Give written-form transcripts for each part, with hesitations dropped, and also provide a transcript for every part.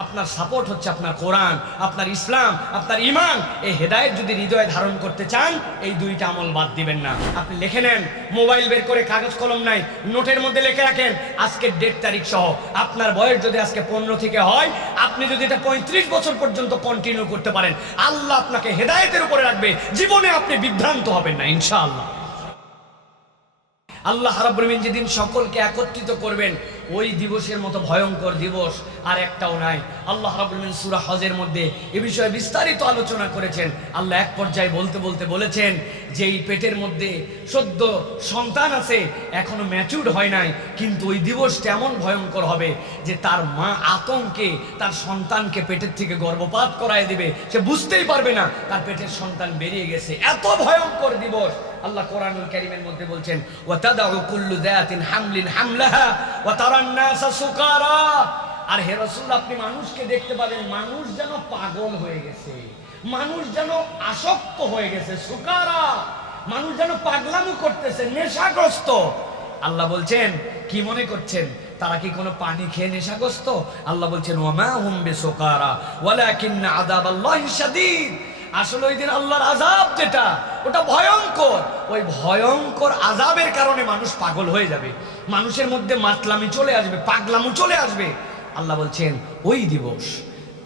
আপনার সাপোর্ট হচ্ছে আপনার কোরআন, আপনার ইসলাম, আপনার ঈমান। এই হেদায়েত যদি হৃদয়ে ধারণ করতে চান, এই দুইটা আমল বাদ দিবেন না। আপনি লিখে নেন, মোবাইল বের করে কাগজ কলম নাই, নোটের মধ্যে লিখে রাখেন আজকের ডেট তারিখ সহ। আপনার বয়স যদি আজকে 15 থেকে হয়, আপনি যদি এটা 35 বছর পর্যন্ত কন্টিনিউ করতে পারেন, আল্লাহ আপনাকে হেদায়েতের উপরে রাখবে। জীবনে আপনি বিভ্রান্ত হবেন না ইনশাআল্লাহ। আল্লাহ রাব্বুল আলামিন যেদিন সকলকে একত্রিত করবেন, ওই দিবসের মতো ভয়ঙ্কর দিবস আর একটাও নাই। আল্লাহ রাব্বুল আলামিন সূরা হজের মধ্যে এ বিষয়ে বিস্তারিত আলোচনা করেছেন। আল্লাহ এক পর্যায়ে বলতে বলতে বলেছেন যে এই পেটের মধ্যে সদ্য সন্তান আছে, এখনো ম্যাচুরড হয় নাই, কিন্তু ওই দিবসটা এমন ভয়ঙ্কর হবে যে তার মা আতঙ্কে তার সন্তানকে পেটের থেকে গর্ভপাত করায় দিবে, সে বুঝতেই পারবে না তার পেটের সন্তান বেরিয়ে গেছে। এত ভয়ঙ্কর দিবস। আল্লাহ কোরআনুল কারীমের মধ্যে বলছেন, ওয়া তাদাউ কুল্লু যাতিন হামলিন হামলাহা ওয়া তারান নাসা সুকারা। আর হে রাসূল, আপনি মানুষকে দেখতে পাবেন, মানুষ যেন পাগল হয়ে গেছে, মানুষ যেন আসক্ত হয়ে গেছে, সুকারা, মানুষ যেন পাগলামো করতেছে, নেশাগ্রস্ত। আল্লাহ বলছেন, কি মনে করছেন তারা কি কোনো পানি খেয়ে নেশাগ্রস্ত? আল্লাহ বলছেন, ওয়া মা হুম বিসুকারা ওয়ালাকিন্না আযাবাল্লাহি শাদীদ। আসলে ওই দিন আল্লাহর আযাব যেটা, ওটা ভয়ঙ্কর। ওই ভয়ঙ্কর আযাবের কারণে মানুষ পাগল হয়ে যাবে, মানুষের মধ্যে মাতলামি চলে আসবে, পাগলামো চলে আসবে। আল্লাহ বলছেন ওই দিবস,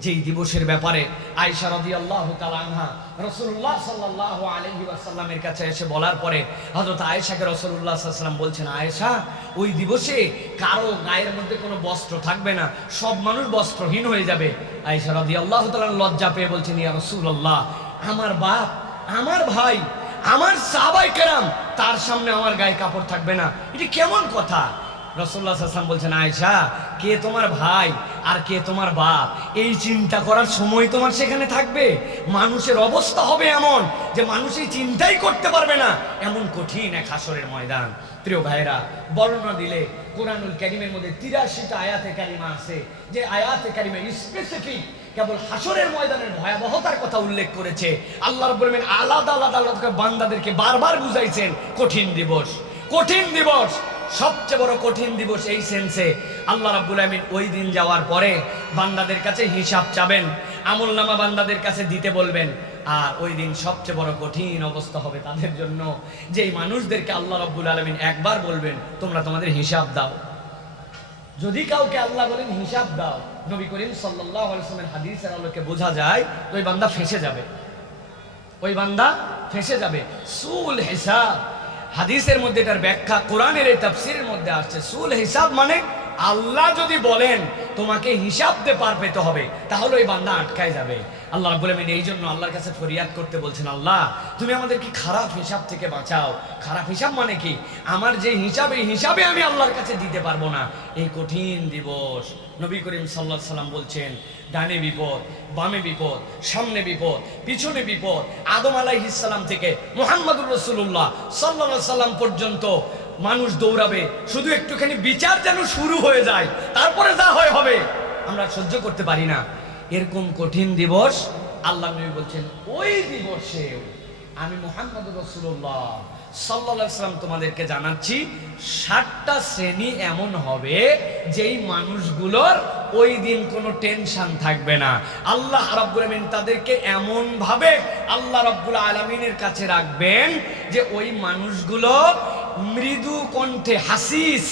যেই দিবসের ব্যাপারে আয়েশা রাদিয়াল্লাহু তাআলা আনহা রাসূলুল্লাহ সাল্লাল্লাহু আলাইহি ওয়াসাল্লামের কাছে এসে বলার পরে হযরত আয়েশাকে রাসূলুল্লাহ সাল্লাল্লাহু আলাইহি ওয়াসাল্লাম বলছেন, আয়েশা, ওই দিবসে কারো গায়ের মধ্যে কোনো বস্ত্র থাকবে না, সব মানুষ বস্ত্রহীন হয়ে যাবে। আয়েশা রাদিয়াল্লাহু তাআলা লজ্জা পেয়ে বলছেন, ইয়া রাসূলুল্লাহ, আমার বাপ, আমার ভাই, আমার সাহাবায়ে কেরাম, তার সামনে আমার গায়ে কাপড় থাকবে না, এটা কেমন কথা? রাসূলুল্লাহ সাল্লাল্লাহু আলাইহি ওয়াসাল্লাম বলছেন, আয়েশা, কে তোমার ভাই আর কে তোমার বাপ, এই চিন্তা করার সময় তোমার সেখানে থাকবে? মানুষের অবস্থা হবে এমন যে মানুষ এই চিন্তাই করতে পারবে না, এমন কঠিন এক হাসরের ময়দান। প্রিয় ভাইরা, বর্ণনা দিলে কোরআনুল কারীমের মধ্যে 83টা আয়াতে কারিমা আছে, যে আয়াতে কারিমা স্পেসিফিক কেবল হাসরের ময়দানের ভয়াবহতার কথা উল্লেখ করেছে। আল্লাহ রাব্বুল আলামিন আলাদা আলাদা বান্দাদেরকে বারবার বুঝাইছেন কঠিন দিবস, কঠিন দিবস, সবচেয়ে বড় কঠিন দিবস। এই সেন্সে আল্লাহ রাব্বুল আলামিন ওই দিন যাওয়ার পরে বান্দাদের কাছে হিসাব চাবেন, আমলনামা বান্দাদের কাছে দিতে বলবেন। আর ওই দিন সবচেয়ে বড় কঠিন অবস্থা হবে তাদের জন্য, যেই মানুষদেরকে আল্লাহ রাব্বুল আলামিন একবার বলবেন তোমরা তোমাদের হিসাব দাও। যদি কাউকে আল্লাহ বলেন হিসাব দাও, নবী করিম সাল্লাল্লাহু আলাইহি ওয়াসাল্লামের হাদিসের আলোকে বোঝা যায় ওই বান্দা ফেঁসে যাবে, ওই বান্দা ফেঁসে যাবে। সুল হিসাব, হাদিসের মধ্যে এটার ব্যাখ্যা কোরআনের এই তাফসীরের মধ্যে আসছে। সুল হিসাব মানে আল্লাহ যদি বলেন তোমাকে হিসাব দিয়ে পার পেতে হবে, তাহলে ওই বান্দা আটকায় যাবে। আল্লাহ রাব্বুল আলামিন এই জন্য আল্লাহর কাছে ফরিয়াদ করতে বলছেন, আল্লাহ তুমি আমাদেরকে খারাপ হিসাব থেকে বাঁচাও। খারাপ হিসাব মানে কি? আমার যে হিসাব, এই হিসাবে আমি আল্লাহর কাছে দিতে পারবো না। এই কঠিন দিবস নবী করিম সাল্লাল্লাহু আলাইহি ওয়াসাল্লাম বলছেন, ডানে বিপদ, বামে বিপদ, সামনে বিপদ, পিছনে বিপদ। আদম আলাইহিস সালাম থেকে মুহাম্মদুর রাসূলুল্লাহ সাল্লাল্লাহু আলাইহি ওয়াসাল্লাম পর্যন্ত মানুষ দৌড়াবে, শুধু একটুখানি বিচার যেন শুরু হয়ে যায়, তারপরে যা হয় হবে। আমরা সহ্য করতে পারি না এরকম কঠিন দিবস। আল্লাহ নবী বলছেন, ওই দিবসে আমি মুহাম্মদুর রাসূলুল্লাহ সাল্লাল্লাহু আলাইহি ওয়াসাল্লাম তোমাদেরকে জানাচ্ছি 60টা শ্রেণী এমন হবে যেই মানুষগুলোর ওই দিন কোনো টেনশন থাকবে না। আল্লাহ রাব্বুল আলামিন তাদেরকে এমন ভাবে আল্লাহ রাব্বুল আলামিনের কাছে রাখবেন যে ওই মানুষগুলো মৃদু কণ্ঠে, হাসিস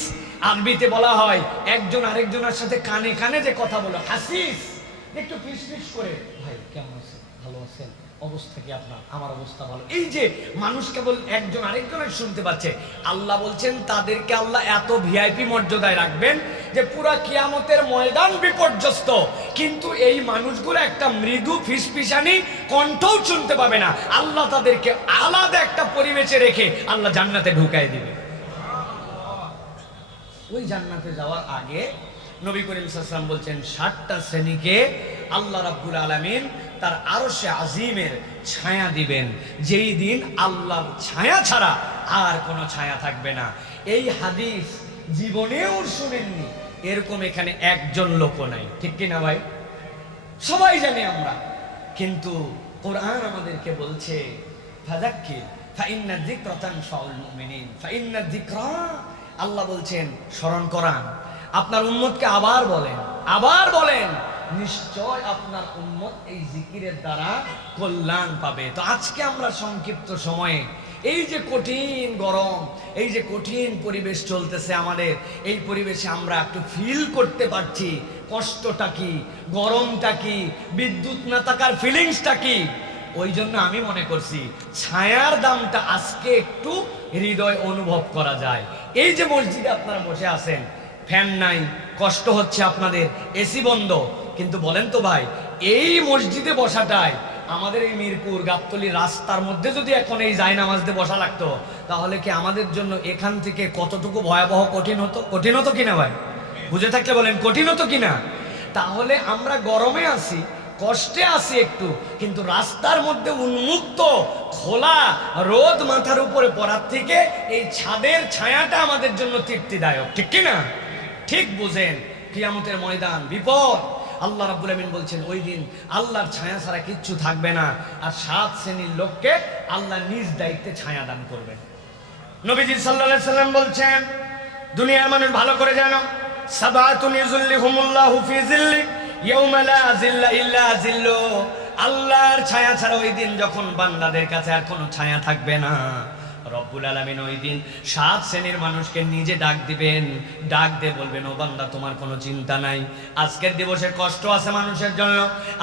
আরবিতে বলা হয়, একজন আরেকজনের সাথে কানে কানে যে কথা বলে, হাসিস, একটু ফিস ফিস করে, ভাই কেমন আছেন, ভালো আছেন, অবস্থা কি আপনার, আমার অবস্থা ভালো, এই যে মানুষ কেবল একজন আরেকজনের শুনতে পাচ্ছে। আল্লাহ বলছেন তাদেরকে আল্লাহ এত ভিআইপি মর্যাদায় রাখবেন যে পুরা কিয়ামতের ময়দান বিপর্যস্ত, কিন্তু এই মানুষগুলো একটা মৃদু ফিসফিসানি কণ্ঠও শুনতে পাবে না। আল্লাহ তাদেরকে আলাদা একটা পরিবেশে রেখে আল্লাহ জান্নাতে ঢুকায় দিবে। ওই জান্নাতে যাওয়ার আগে নবী করিম সাল্লাল্লাহু আলাইহি ওয়াসাল্লাম বলছেন 60টা শ্রেণীকে আল্লাহ রাব্বুল আলামিন তার আরশে আজিমের ছায়া দিবেন, যেই দিন আল্লাহর ছায়া ছাড়া আর কোনো ছায়া থাকবে না। এই হাদিস জীবনেও শুনেননি, এরকম এখানে একজন লোক নাই, ঠিক কিনা ভাই? সবাই জানি আমরা, কিন্তু কোরআন আমাদেরকে বলছে ফাযাক্কির ফাইন্না যিকরা তানফাউল মুমিনিন, ফাইন্না যিকরা, আল্লাহ বলছেন স্মরণ করান। আপনার উম্মতকে আবার বলেন, আবার বলেন নিশ্চয় আপনার উম্মত এই জিকিরের দ্বারা কল্যাণ পাবে। তো আজকে আমরা সংক্ষিপ্ত সময়ে এই যে কঠিন গরম, এই যে কঠিন পরিবেশ চলতেছে আমাদের, এই পরিবেশে আমরা একটু ফিল করতে পারছি কষ্টটা কি, গরমটা কি, বিদ্যুৎ না থাকার ফিলিংসটা কি। ওই জন্য আমি মনে করছি ছায়ার দামটা আজকে একটু হৃদয় অনুভব করা যায়। এই যে মসজিদে আপনারা বসে আছেন, ফ্যান নাই, কষ্ট হচ্ছে আপনাদের, এসি বন্ধ, কিন্তু বলেন তো ভাই, এই মসজিদে বসাটাই আমাদের এই মিরপুর গাবতলী রাস্তার মধ্যে যদি এখন এই জায়নামাজ দিয়ে বসা লাগতো, তাহলে কি আমাদের জন্য এখান থেকে কতটুকু ভয়াবহ কঠিন হতো? কঠিন হতো কিনা ভাই? বুঝে থাকলে বলেন কঠিন হতো কিনা? তাহলে আমরা গরমে আছি, কষ্টে আছি একটু, কিন্তু রাস্তার মধ্যে উন্মুক্ত খোলা রোদ মাথার উপরে পড়ার থেকে এই ছাদের ছায়াটা আমাদের জন্য তৃপ্তিদায়ক, ঠিক কিনা? ঠিক বুঝেন, কিয়ামতের ময়দান বিপদ। আল্লাহ রাব্বুল আমিন বলছেন ওই দিন আল্লাহর ছায়া ছাড়া কিচ্ছু থাকবে না, আর 7 শ্রেণীর লোককে আল্লাহ নিজ দায়িত্বে ছায়া দান করবেন। নবীজি সাল্লাল্লাহু আলাইহি সাল্লাম বলছেন, দুনিয়ার মানুষ ভালো করে জানো, সাবাতুন ইযুল্লিহুমুল্লাহু ফি যিল্লি ইয়াওমা লা যিল্লা ইল্লা যিল্লু। আল্লাহর ছায়া ছাড়া ওই দিন যখন বান্দাদের কাছে আর কোনো ছায়া থাকবে না, রব্বুল আলামিন ওই দিন 7 শ্রেণীর মানুষকে নিজে ডাক দিবেন, ডাক দিয়ে বলবেন, ও বান্দা তোমার কোনো চিন্তা নাই, আজকের দিবসে কষ্ট আছে মানুষের জন্য,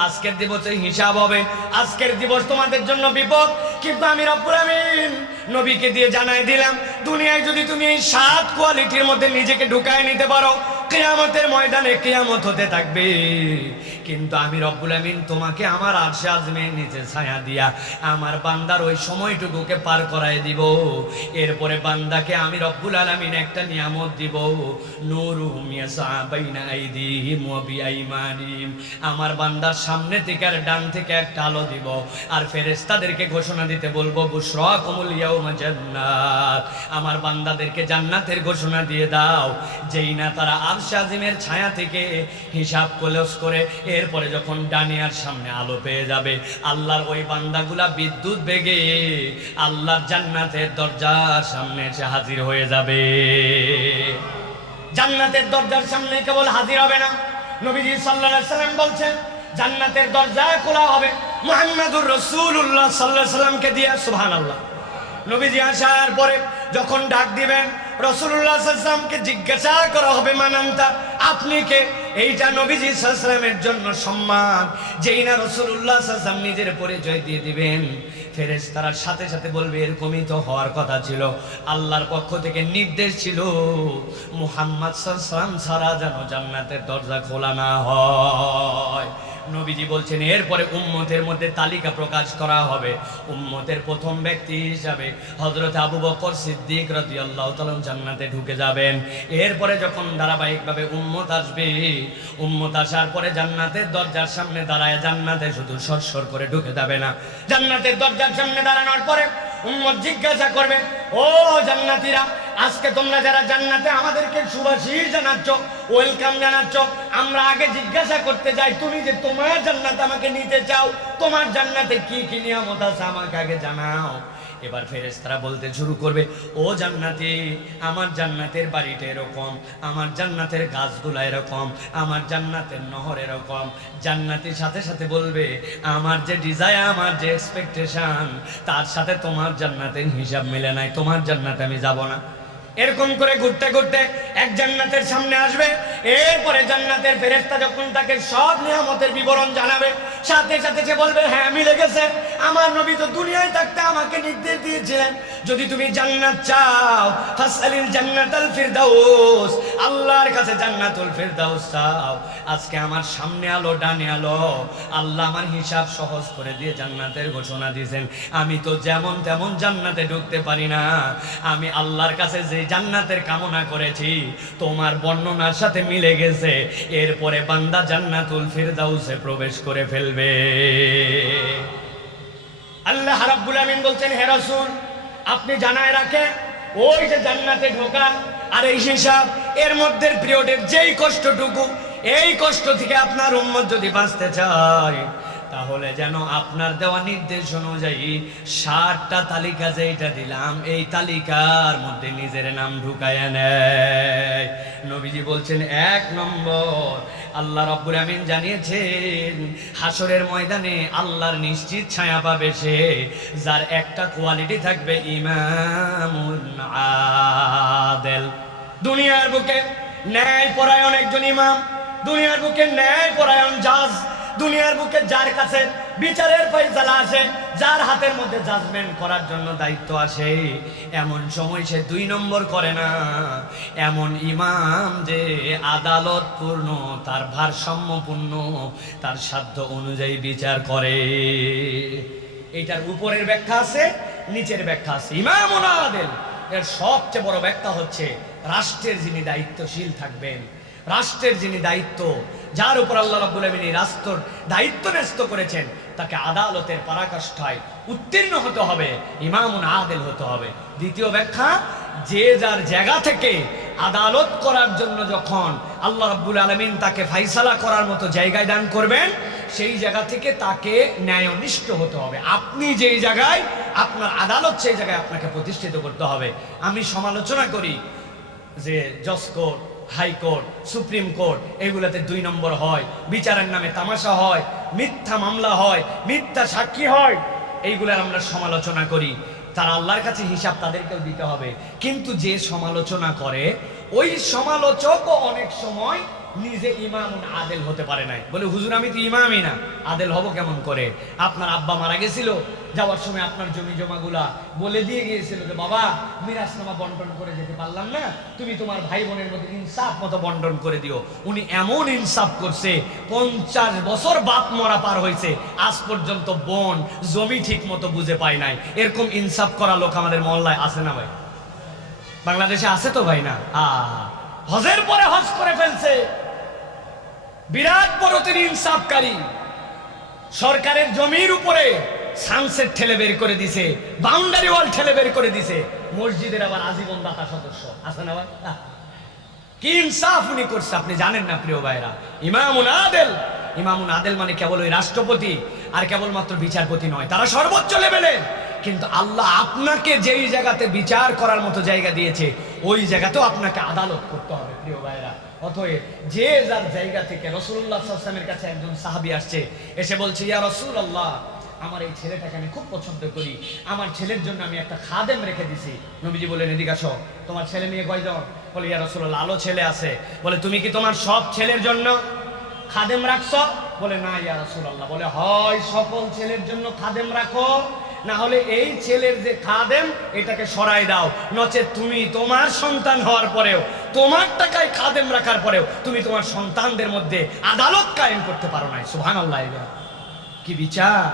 আজকের দিবসে হিসাব হবে, আজকের দিবস তোমাদের জন্য বিপদ, কিন্তু আমি রব্বুল আলামিন নবীকে দিয়ে জানাই দিলাম, দুনিয়ায় যদি তুমি এই 7 কোয়ালিটির মধ্যে নিজেকে ঢুকায় নিতে পারো, কিয়ামতের ময়দানে কিয়ামত হতে থাকবে, কিন্তু আমি রব্বুল আমিন তোমাকে আমার আরশে আযমের নিচে ছায়া দিয়া আমার বান্দার ওই সময়টুকুকে পার করায় দিব। এরপরে বান্দাকে আমি রব্বুল আলামিন একটা নিয়ামত দিব, নূরুহুম ইয়াসআ বাইনা আইদিহিম ওয়া বিআইমানিহিম। আমার বান্দার সামনে থেকে আর ডান থেকে একটা আলো দিব, আর ফেরেশতাদেরকে ঘোষণা দিতে বলবো, বুশরাকুমুল ইয়াউমা জান্নাত। আমার বান্দাদেরকে জান্নাতের ঘোষণা দিয়ে দাও, যেই না তারা আরশে আযমের ছায়া থেকে হিসাব ক্লোজ করে এরপরে যখন ডানে আর সামনে আলো পেয়ে যাবে, আল্লাহর ওই বান্দাগুলা বিদ্যুৎ বেগে আল্লাহর জান্নাতের দরজার সামনে এসে হাজির হয়ে যাবে। জান্নাতের দরজার সামনে কেবল হাজির হবে না, নবীজি সাল্লাল্লাহু আলাইহি সাল্লাম বলছেন জান্নাতের দরজা খোলা হবে মুহাম্মাদুর রাসূলুল্লাহ সাল্লাল্লাহু আলাইহি সাল্লামকে দিয়ে। সুবহানাল্লাহ। নবীজি আসার পরে যখন ডাক দিবেন, রাসূলুল্লাহ সাল্লাল্লাহু আলাইহি সাল্লামকে জিজ্ঞাসা করা হবে, মানান্তা, আপনি কে? এইটা নবীজি সাল্লাল্লাহু আলাইহি সাল্লামের জন্য সম্মান। যেই না রাসূলুল্লাহ সাল্লাল্লাহু আলাইহি সাল্লাম নিজের পরিচয় দিয়ে দিবেন, ফেরেশতারা সাথে সাথে বলবে, এরকমই তো হওয়ার কথা ছিল, আল্লাহর পক্ষ থেকে নির্দেশ ছিল মুহাম্মদ সাল্লাল্লাহু আলাইহি সাল্লাম ছাড়া যেন জান্নাতের দরজা খোলা না হয়। নবীজি বলছেন এরপরে উম্মতের মধ্যে তালিকা প্রকাশ করা হবে। উম্মতের প্রথম ব্যক্তি হিসাবে হযরত আবু বকর সিদ্দিক রাদিয়াল্লাহু তাআলা জান্নাতে ঢুকে যাবেন। এরপরে যখন ধারাবাহিকভাবে উম্মত আসবে, উম্মত আসার পরে জান্নাতের দরজার সামনে দাঁড়ায় জান্নাতে শুধু সরসর করে ঢুকে যাবে না, জান্নাতের দরজার সামনে দাঁড়ানোর পরে উম্মত জিজ্ঞাসা করবে, ও জান্নাতীরা, আজকে তোমরা যারা জান্নাতে আমাদেরকে সুবাসির জানাচ্ছ, ওয়েলকাম জানাচ্ছ, আমরা আগে জিজ্ঞাসা করতে যাই, তুমি যে তোমার জান্নাতে আমাকে নিতে চাও, তোমার জান্নাতে কি কি নিয়ামত আছে আমাকে আগে জানাও। এবার ফেরেশতারা বলতে শুরু করবে, ও জান্নাতি, আমার জান্নাতের বাড়িটা এরকম, আমার জান্নাতের গাছগুলা এরকম, আমার জান্নাতের নহর এরকম। জান্নাতির সাথে সাথে বলবে, আমার যে ডিজায়ার, আমার যে এক্সপেকটেশন, তার সাথে তোমার জান্নাতের হিসাব মিলে নাই, তোমার জান্নাতে আমি যাব না। এরকম করে ঘুরতে ঘুরতে এক জান্নাতের সামনে আসবে। এরপরে জান্নাতের ফেরেশতা যখন তাকে সব নিয়ামতের বিবরণ জানাবে, সাথে সাথে সে বলবে, হ্যাঁ মিলে গেছে, আমার নবী তো দুনিয়ায় থাকতে আমাকে নির্দেশ দিয়েছিলেন, যদি তুমি জান্নাত চাও ফাসআলিল জান্নাতাল ফিরদাউস, আল্লাহর কাছে জান্নাতুল ফিরদাউস চাও। আজকে আমার সামনে আলো, ডানে আলো, আল্লাহ আমার হিসাব সহজ করে দিয়ে জান্নাতের ঘোষণা দিয়েছেন। আমি তো যেমন তেমন জান্নাতে ঢুকতে পারি না, আমি আল্লাহর কাছে যে জান্নাতের কামনা করেছি তোমার বর্ণনার সাথে মিলে গেছে। এরপরে বান্দা জান্নাতুল ফিরদাউসে প্রবেশ করে ফেলবে। আল্লাহ রাব্বুল আমিন বলছেন, হে রাসূল, আপনি জানায় রাখেন, ওই যে জান্নাতে ঢোকা আর এই হিসাব, এর মধ্যে পিরিয়ডের যেই কষ্টটুকু, এই কষ্ট থেকে আপনার উম্মত যদি বাঁচতে চায়, তাহলে যেন আপনার দেওয়া নির্দেশ অনুযায়ী 60টা তালিকা যেটা দিলাম এই তালিকার মধ্যে নিজের নাম ঢুকায়া নেয়। নবীজি বলছেন 1 নম্বর, আল্লাহ রাব্বুল আমিন জানিয়েছেন হাসরের ময়দানে আল্লাহর নিশ্চিত ছায়া পাবে সে যার একটা কোয়ালিটি থাকবে ইমামুন আদেল। দুনিয়ার বুকে ন্যায় পরায়ণ একজন ইমাম, দুনিয়ার বুকে ন্যায় পরায়ণ জাজ, দুনিয়ার বুকে যার কাছে বিচারের ফয়সালা আসে, যার হাতের মধ্যে জাজমেন্ট করার জন্য দায়িত্ব আসে, এমন সময় সে 2 নম্বর করে না। এমন ইমাম যে আদালত পূর্ণ, তার ভারসাম্যপূর্ণ, তার সাধ্য অনুযায়ী বিচার করে। এইটার উপরের ব্যাখ্যা আছে, নিচের ব্যাখ্যা আছে। ইমামুন আদেল এর সবচেয়ে বড় ব্যাখ্যা হচ্ছে রাষ্ট্রের যিনি দায়িত্বশীল থাকবেন, রাষ্ট্রের যিনি দায়িত্ব, যার উপর আল্লাহ রাব্বুল আমিন এই রাষ্ট্রের দায়িত্ব ন্যস্ত করেছেন, তাকে আদালতের পরাকাষ্ঠায় উত্তীর্ণ হতে হবে, ইমামুন আদেল হতে হবে। দ্বিতীয় ব্যাখ্যা, যে যার জায়গা থেকে আদালত করার জন্য যখন আল্লাহ রাব্বুল আলামিন তাকে ফয়সালা করার মতো জায়গায় দান করবেন, সেই জায়গা থেকে তাকে ন্যায়নিষ্ঠ হতে হবে। আপনি যেই জায়গায় আপনার আদালত, সেই জায়গায় আপনাকে প্রতিষ্ঠিত করতে হবে। আমি সমালোচনা করি যে জজ কোর্ট, হাইকোর্ট, সুপ্রিম কোর্ট এগুলাতে 2 নম্বর হয়, বিচারের নামে তামাশা হয়, মিথ্যা মামলা হয়, মিথ্যা সাক্ষী হয়, এইগুলার আমরা সমালোচনা করি। তারা আল্লাহর কাছে হিসাব তাদেরকেও দিতে হবে। কিন্তু যে সমালোচনা করে ওই সমালোচকও অনেক সময় নিজে ইমামুন আদেল হতে পারে নাই। বলে হুজুর আমি তো ইমামই না, আদেল হব কেমন করে? আপনার আব্বা মারা গেছিল, যাওয়ার সময় আপনার জমি জমাগুলা বলে দিয়ে গিয়েছিল যে বাবা মিরাসনামা বন্টন করে যেতে পারলাম না, তুমি তোমার ভাই বোনের মধ্যে ইনসাফ মতো বন্টন করে দিও। উনি এমন ইনসাফ করছে, 50 বছর বাপ মরা পার হয়েছে, আজ পর্যন্ত বোন জমি ঠিক মতো বুঝে পায় নাই। এরকম ইনসাফ করা লোক আমাদের মহল্লায় আছে না ভাই? বাংলাদেশে আছে তো ভাই না? হজের পরে হজ করে ফেলছে, বিরাট বড় তিনি ইনসাফকারী। সরকারের জমির উপরে সানসেট ঠেলে বের করে দিছে, বাউন্ডারি ওয়াল ঠেলে বের করে দিছে, মসজিদের আবার আজীবন দাতা সদস্য আছে না ভাই? কি ইনসাফ উনি করছে আপনি জানেন না প্রিয় ভাইরা। ইমামুন আদেল, ইমামুন আদেল মানে কেবল ওই রাষ্ট্রপতি আর কেবলমাত্র বিচারপতি নয়, তারা সর্বোচ্চ লেভেলের। কিন্তু আল্লাহ আপনাকে যেই জায়গাতে বিচার করার মতো জায়গা দিয়েছে, ওই জায়গাতেও আপনাকে আদালত করতে হবে প্রিয় ভাইরা। অতএব যে যার জায়গা থেকে, রাসূলুল্লাহ সাল্লাল্লাহু আলাইহি ওয়াসাল্লামের কাছে একজন সাহাবী আসছে, এসে বলছে ইয়া রাসূলুল্লাহ, আমার এই ছেলেটাকে আমি খুব পছন্দ করি, আমার ছেলের জন্য আমি একটা খাদেম রেখে দিছি। নবীজি বললেন এদিকে আসো, তোমার ছেলে মেয়ে কয়জন? বলে ইয়া রাসূলুল্লাহ আলো ছেলে আছে। বলে তুমি কি তোমার সব ছেলের জন্য খাদেম রাখছো? বলে না ইয়া রাসূলুল্লাহ। বলে হয় সকল ছেলের জন্য খাদেম রাখো, না হলে এই ছেলের যে খাদেম এটাকে সরাই দাও, নচেত তুমি তোমার সন্তান হওয়ার পরেও, তোমার টাকায় খাদেম রাখার পরেও তুমি তোমার সন্তানদের মধ্যে আদালত কায়েম করতে পারো নাই। সুবহানাল্লাহ। কি বিচার,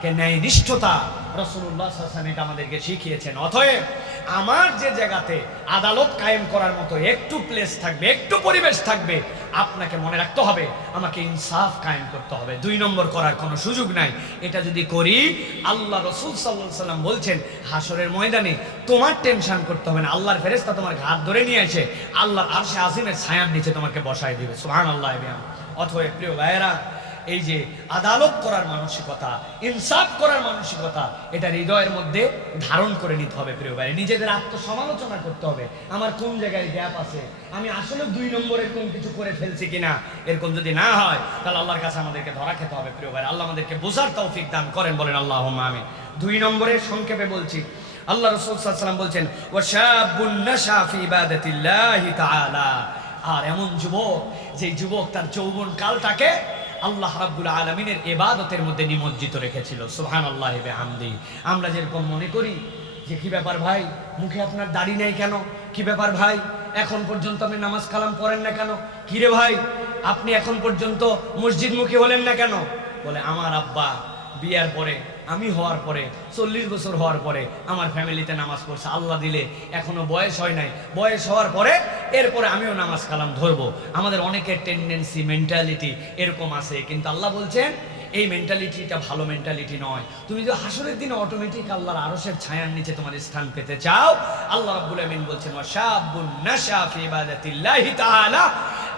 কে ন্যায় নিষ্ঠতা! রাসূলুল্লাহ সাল্লাল্লাহু আলাইহি ওয়াসাল্লাম এটা আমাদেরকে শিখিয়েছেন। অতএব আমার যে জায়গাতে আদালত কায়েম করার মতো একটু প্লেস থাকবে, একটু পরিবেশ থাকবে, আপনাকে মনে রাখতে হবে আমাকে ইনসাফ কায়েম করতে হবে। 2 নম্বর করার কোনো সুযোগ নাই। এটা যদি করি, আল্লাহ রাসূল সাল্লাল্লাহু আলাইহি ওয়াসাল্লাম বলছেন হাসরের ময়দানে তোমার টেনশন করতে হবে না, আল্লাহর ফেরেশতা তোমার হাত ধরে নিয়ে এসে আল্লাহর আরশে আজিমের ছায়ার নিচে তোমাকে বসায় দিবে। সুবহানাল্লাহ। অতএব প্রিয় ভাইয়েরা, এই যে আদালত করার মানসিকতা, ইনসাফ করার মানসিকতা, এটা হৃদয়ের মধ্যে ধারণ করে নিতে হবে প্রিয় ভাই। নিজেদের আত্মসমালোচনা করতে হবে, আমার কোন জায়গায় গ্যাপ আছে, আমি আসলে 2 নম্বরের কোন কিছু করে ফেলছি কিনা। এরকম যদি না হয় তাহলে আল্লাহর কাছে আমাদেরকে ধরা খেতে হবে প্রিয় ভাই। আল্লাহ আমাদেরকে বোঝার তৌফিক দান করেন, বলেন আল্লাহুম্মা আমিন। 2 নম্বরের সংক্ষেপে বলছি, আল্লাহ রাসূল সাল্লাল্লাহু আলাইহি ওয়াসাল্লাম বলছেন ওয়াশাবুন নাশা ফি ইবাদাতিল্লাহি তাআলা। আর এমন যুবক, যে যুবক তার যৌবন কালটাকে আল্লাহ রাব্বুল আলামিনের ইবাদতের মধ্যে নিমজ্জিত রেখেছিল। সুবহানাল্লাহি ওয়া বিহামদিহি। আমরা যেরকম মনে করি যে কি ব্যাপার ভাই, মুখে আপনার দাড়ি নেই কেন? কি ব্যাপার ভাই, এখন পর্যন্ত আপনি নামাজ কালাম পড়েন না কেন? কি রে ভাই, আপনি এখন পর্যন্ত মসজিদমুখী হলেন না কেন? বলে আমার আব্বা বিয়ার পরে, আমি হওয়ার পরে 40 বছর হওয়ার পরে আমার ফ্যামিলিতে নামাজ পড়ছে, আল্লাহ দিলে এখনো বয়স হয় নাই, বয়স হওয়ার পরে এরপরে আমিও নামাজ কালাম ধরবো। আমাদের অনেকের টেন্ডেন্সি, মেন্টালিটি এরকম আছে। কিন্তু আল্লাহ বলছেন এই মেন্টালিটিটা ভালো মেন্টালিটি নয়। তুমি যদি হাসরের দিনে অটোমেটিক আল্লাহর আরশের ছায়ার নিচে তোমার স্থান পেতে চাও, আল্লাহ রাব্বুল আমিন বলছেন ওয়াশাবুন নাশা ফি ইবাদাতিল্লাহি তাআলা,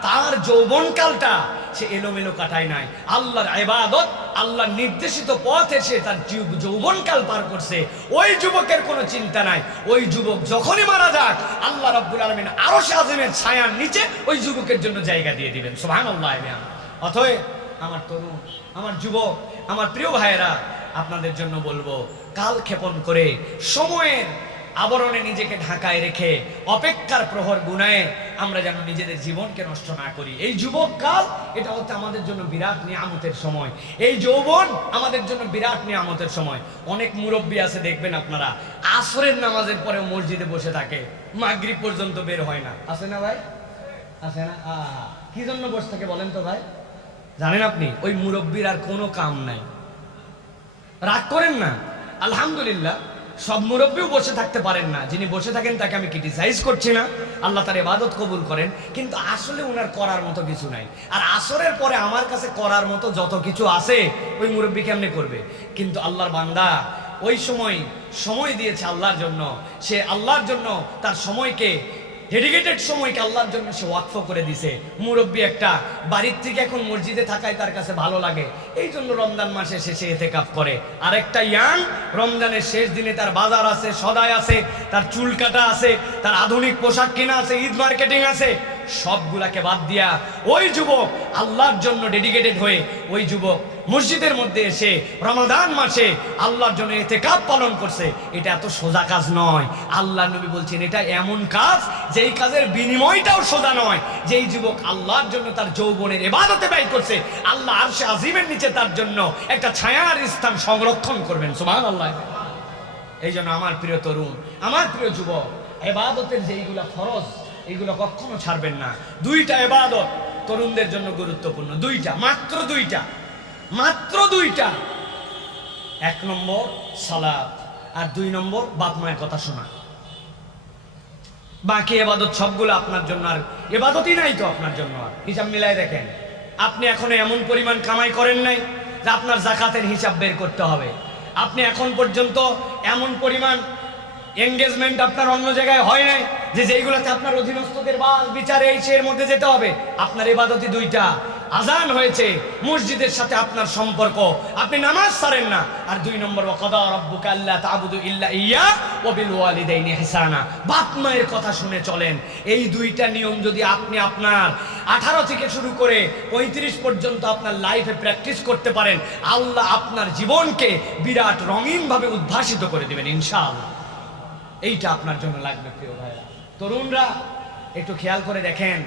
তার যৌবনকালটা সে এলোমেলো কাটায় নাই, আল্লাহর ইবাদত, আল্লাহর নির্দেশিত পথে সে তার যৌবনকাল পার করছে। ওই যুবকের কোনো চিন্তা নাই, ওই যুবক যখনই মারা যাক আল্লাহ রাব্বুল আলামিন আরশে আযিমের ছায়ার নিচে ওই যুবকের জন্য জায়গা দিয়ে দিবেন। সুবহানাল্লাহ। অতএব আমার তরুণ, আমার যুবক, আমার প্রিয় ভাইয়েরা, আপনাদের জন্য বলবো, কাল ক্ষেপণ করে সময়ের আবরণে নিজেকে ঢাকায় রেখে অপেক্ষার প্রহর গুনায়ে আমরা যেন নিজেদের জীবনকে নষ্ট না করি। এই যুবক কাল, এটা হচ্ছে আমাদের জন্য বিরাট নিয়ামতের সময়। এই যৌবন আমাদের জন্য বিরাট নিয়ামতের সময়। অনেক মুরব্বী আছে দেখবেন আপনারা, আসরের নামাজের পরে মসজিদে বসে থাকে, মাগরিব পর্যন্ত বের হয় না। আছে না ভাই? আছে না? কি জন্য বসে থাকে বলেন তো ভাই? জানেন আপনি, ওই মুরব্বীর আর কোনো কাম নাই। রাগ করেন না, আলহামদুলিল্লাহ সব মুরব্বীও বসে থাকতে পারেন না। যিনি বসে থাকেন তাকে আমি ক্রিটিসাইজ করছি না, আল্লাহ তার ইবাদত কবুল করেন, কিন্তু আসলে ওনার করার মতো কিছু নাই। আর আসরের পরে আমার কাছে করার মতো যত কিছু আছে ওই মুরব্বী কেমনে করবে? কিন্তু আল্লাহর বান্দা ওই সময় দিয়েছে আল্লাহর জন্য, সে আল্লাহর জন্য তার সময়কে, ডেডিকেটেড সময়কে আল্লাহর জন্য সে ওয়াকফ করে দিছে। মুরব্বী একটা বাড়ির থেকে এখন মসজিদে থাকায় তার কাছে ভালো লাগে, এই জন্য রমজান মাসে শেষে ইতিকাফ করে। আরেকটা ইয়াং রমজানের শেষ দিনে তার বাজার আছে, সদাই আছে, তার চুল কাটা আছে, তার আধুনিক পোশাক কেনা আছে, ঈদ মার্কেটিং আছে, সবগুলাকে বাদ দিয়া ওই যুবক আল্লাহর জন্য ডেডিকেটেড হয়ে ওই যুবক মসজিদের মধ্যে এসে রমাদান মাসে আল্লাহর জন্য ইতিকাফ পালন করছে। এটা এত সোজা কাজ নয়। আল্লাহ নবী বলছেন এটা এমন কাজ যেই কাজের বিনিময়টাও সোজা নয়। যেই যুবক আল্লাহর জন্য তার যৌবনের ইবাদতে ব্যয় করছে, আল্লাহ আরশে আজিমের নিচে তার জন্য একটা ছায়ার স্থান সংরক্ষণ করবেন। সুবহানাল্লাহ। এই জন্য আমার প্রিয় তরুণ, আমার প্রিয় যুবক, ইবাদতের যেইগুলা ফরজ এইগুলো কখনো ছাড়বেন না। দুইটা ইবাদত তরুণদের জন্য গুরুত্বপূর্ণ, দুইটা, মাত্র দুইটা। এক নম্বর সালাত, আর দুই নম্বর বাপ মায়ের কথা শোনা। বাকি ইবাদত সবগুলো আপনার জন্য, আর ইবাদতই নাই তো আপনার জন্য। আর হিসাব মিলাই দেখেন, আপনি এখনো এমন পরিমাণ কামাই করেন নাই যে আপনার যাকাতের হিসাব বের করতে হবে। আপনি এখন পর্যন্ত এমন পরিমাণ এঙ্গেজমেন্ট আপনার অন্য জায়গায় হয় নাই যে যেইগুলোতে আপনার অধীনস্থদের বাস বিচার এই এর মধ্যে যেতে হবে। আপনার ইবাদতই দুইটা, আজান হয়েছে, মসজিদের সাথে আপনার সম্পর্ক, আপনি নামাজ ছাড়েন না। আর দুই নম্বর ওয়াকাদা রাব্বুকা আল্লা তা'বুদু ইল্লা ইয়্যা ওয়া বিল ওয়ালিদাইনি ইহসানা, বাপ মায়ের কথা শুনে চলেন। এই দুইটা নিয়ম যদি আপনি আপনার 18 থেকে শুরু করে 35 পর্যন্ত আপনার লাইফে প্র্যাকটিস করতে পারেন, আল্লাহ আপনার জীবনকে বিরাট রঙিনভাবে উদ্ভাসিত করে দেবেন ইনশাআল্লাহ। এইটা আপনার জন্য লাগবে প্রিয় ভাইরা। তরুণরা একটু খেয়াল করে দেখেন,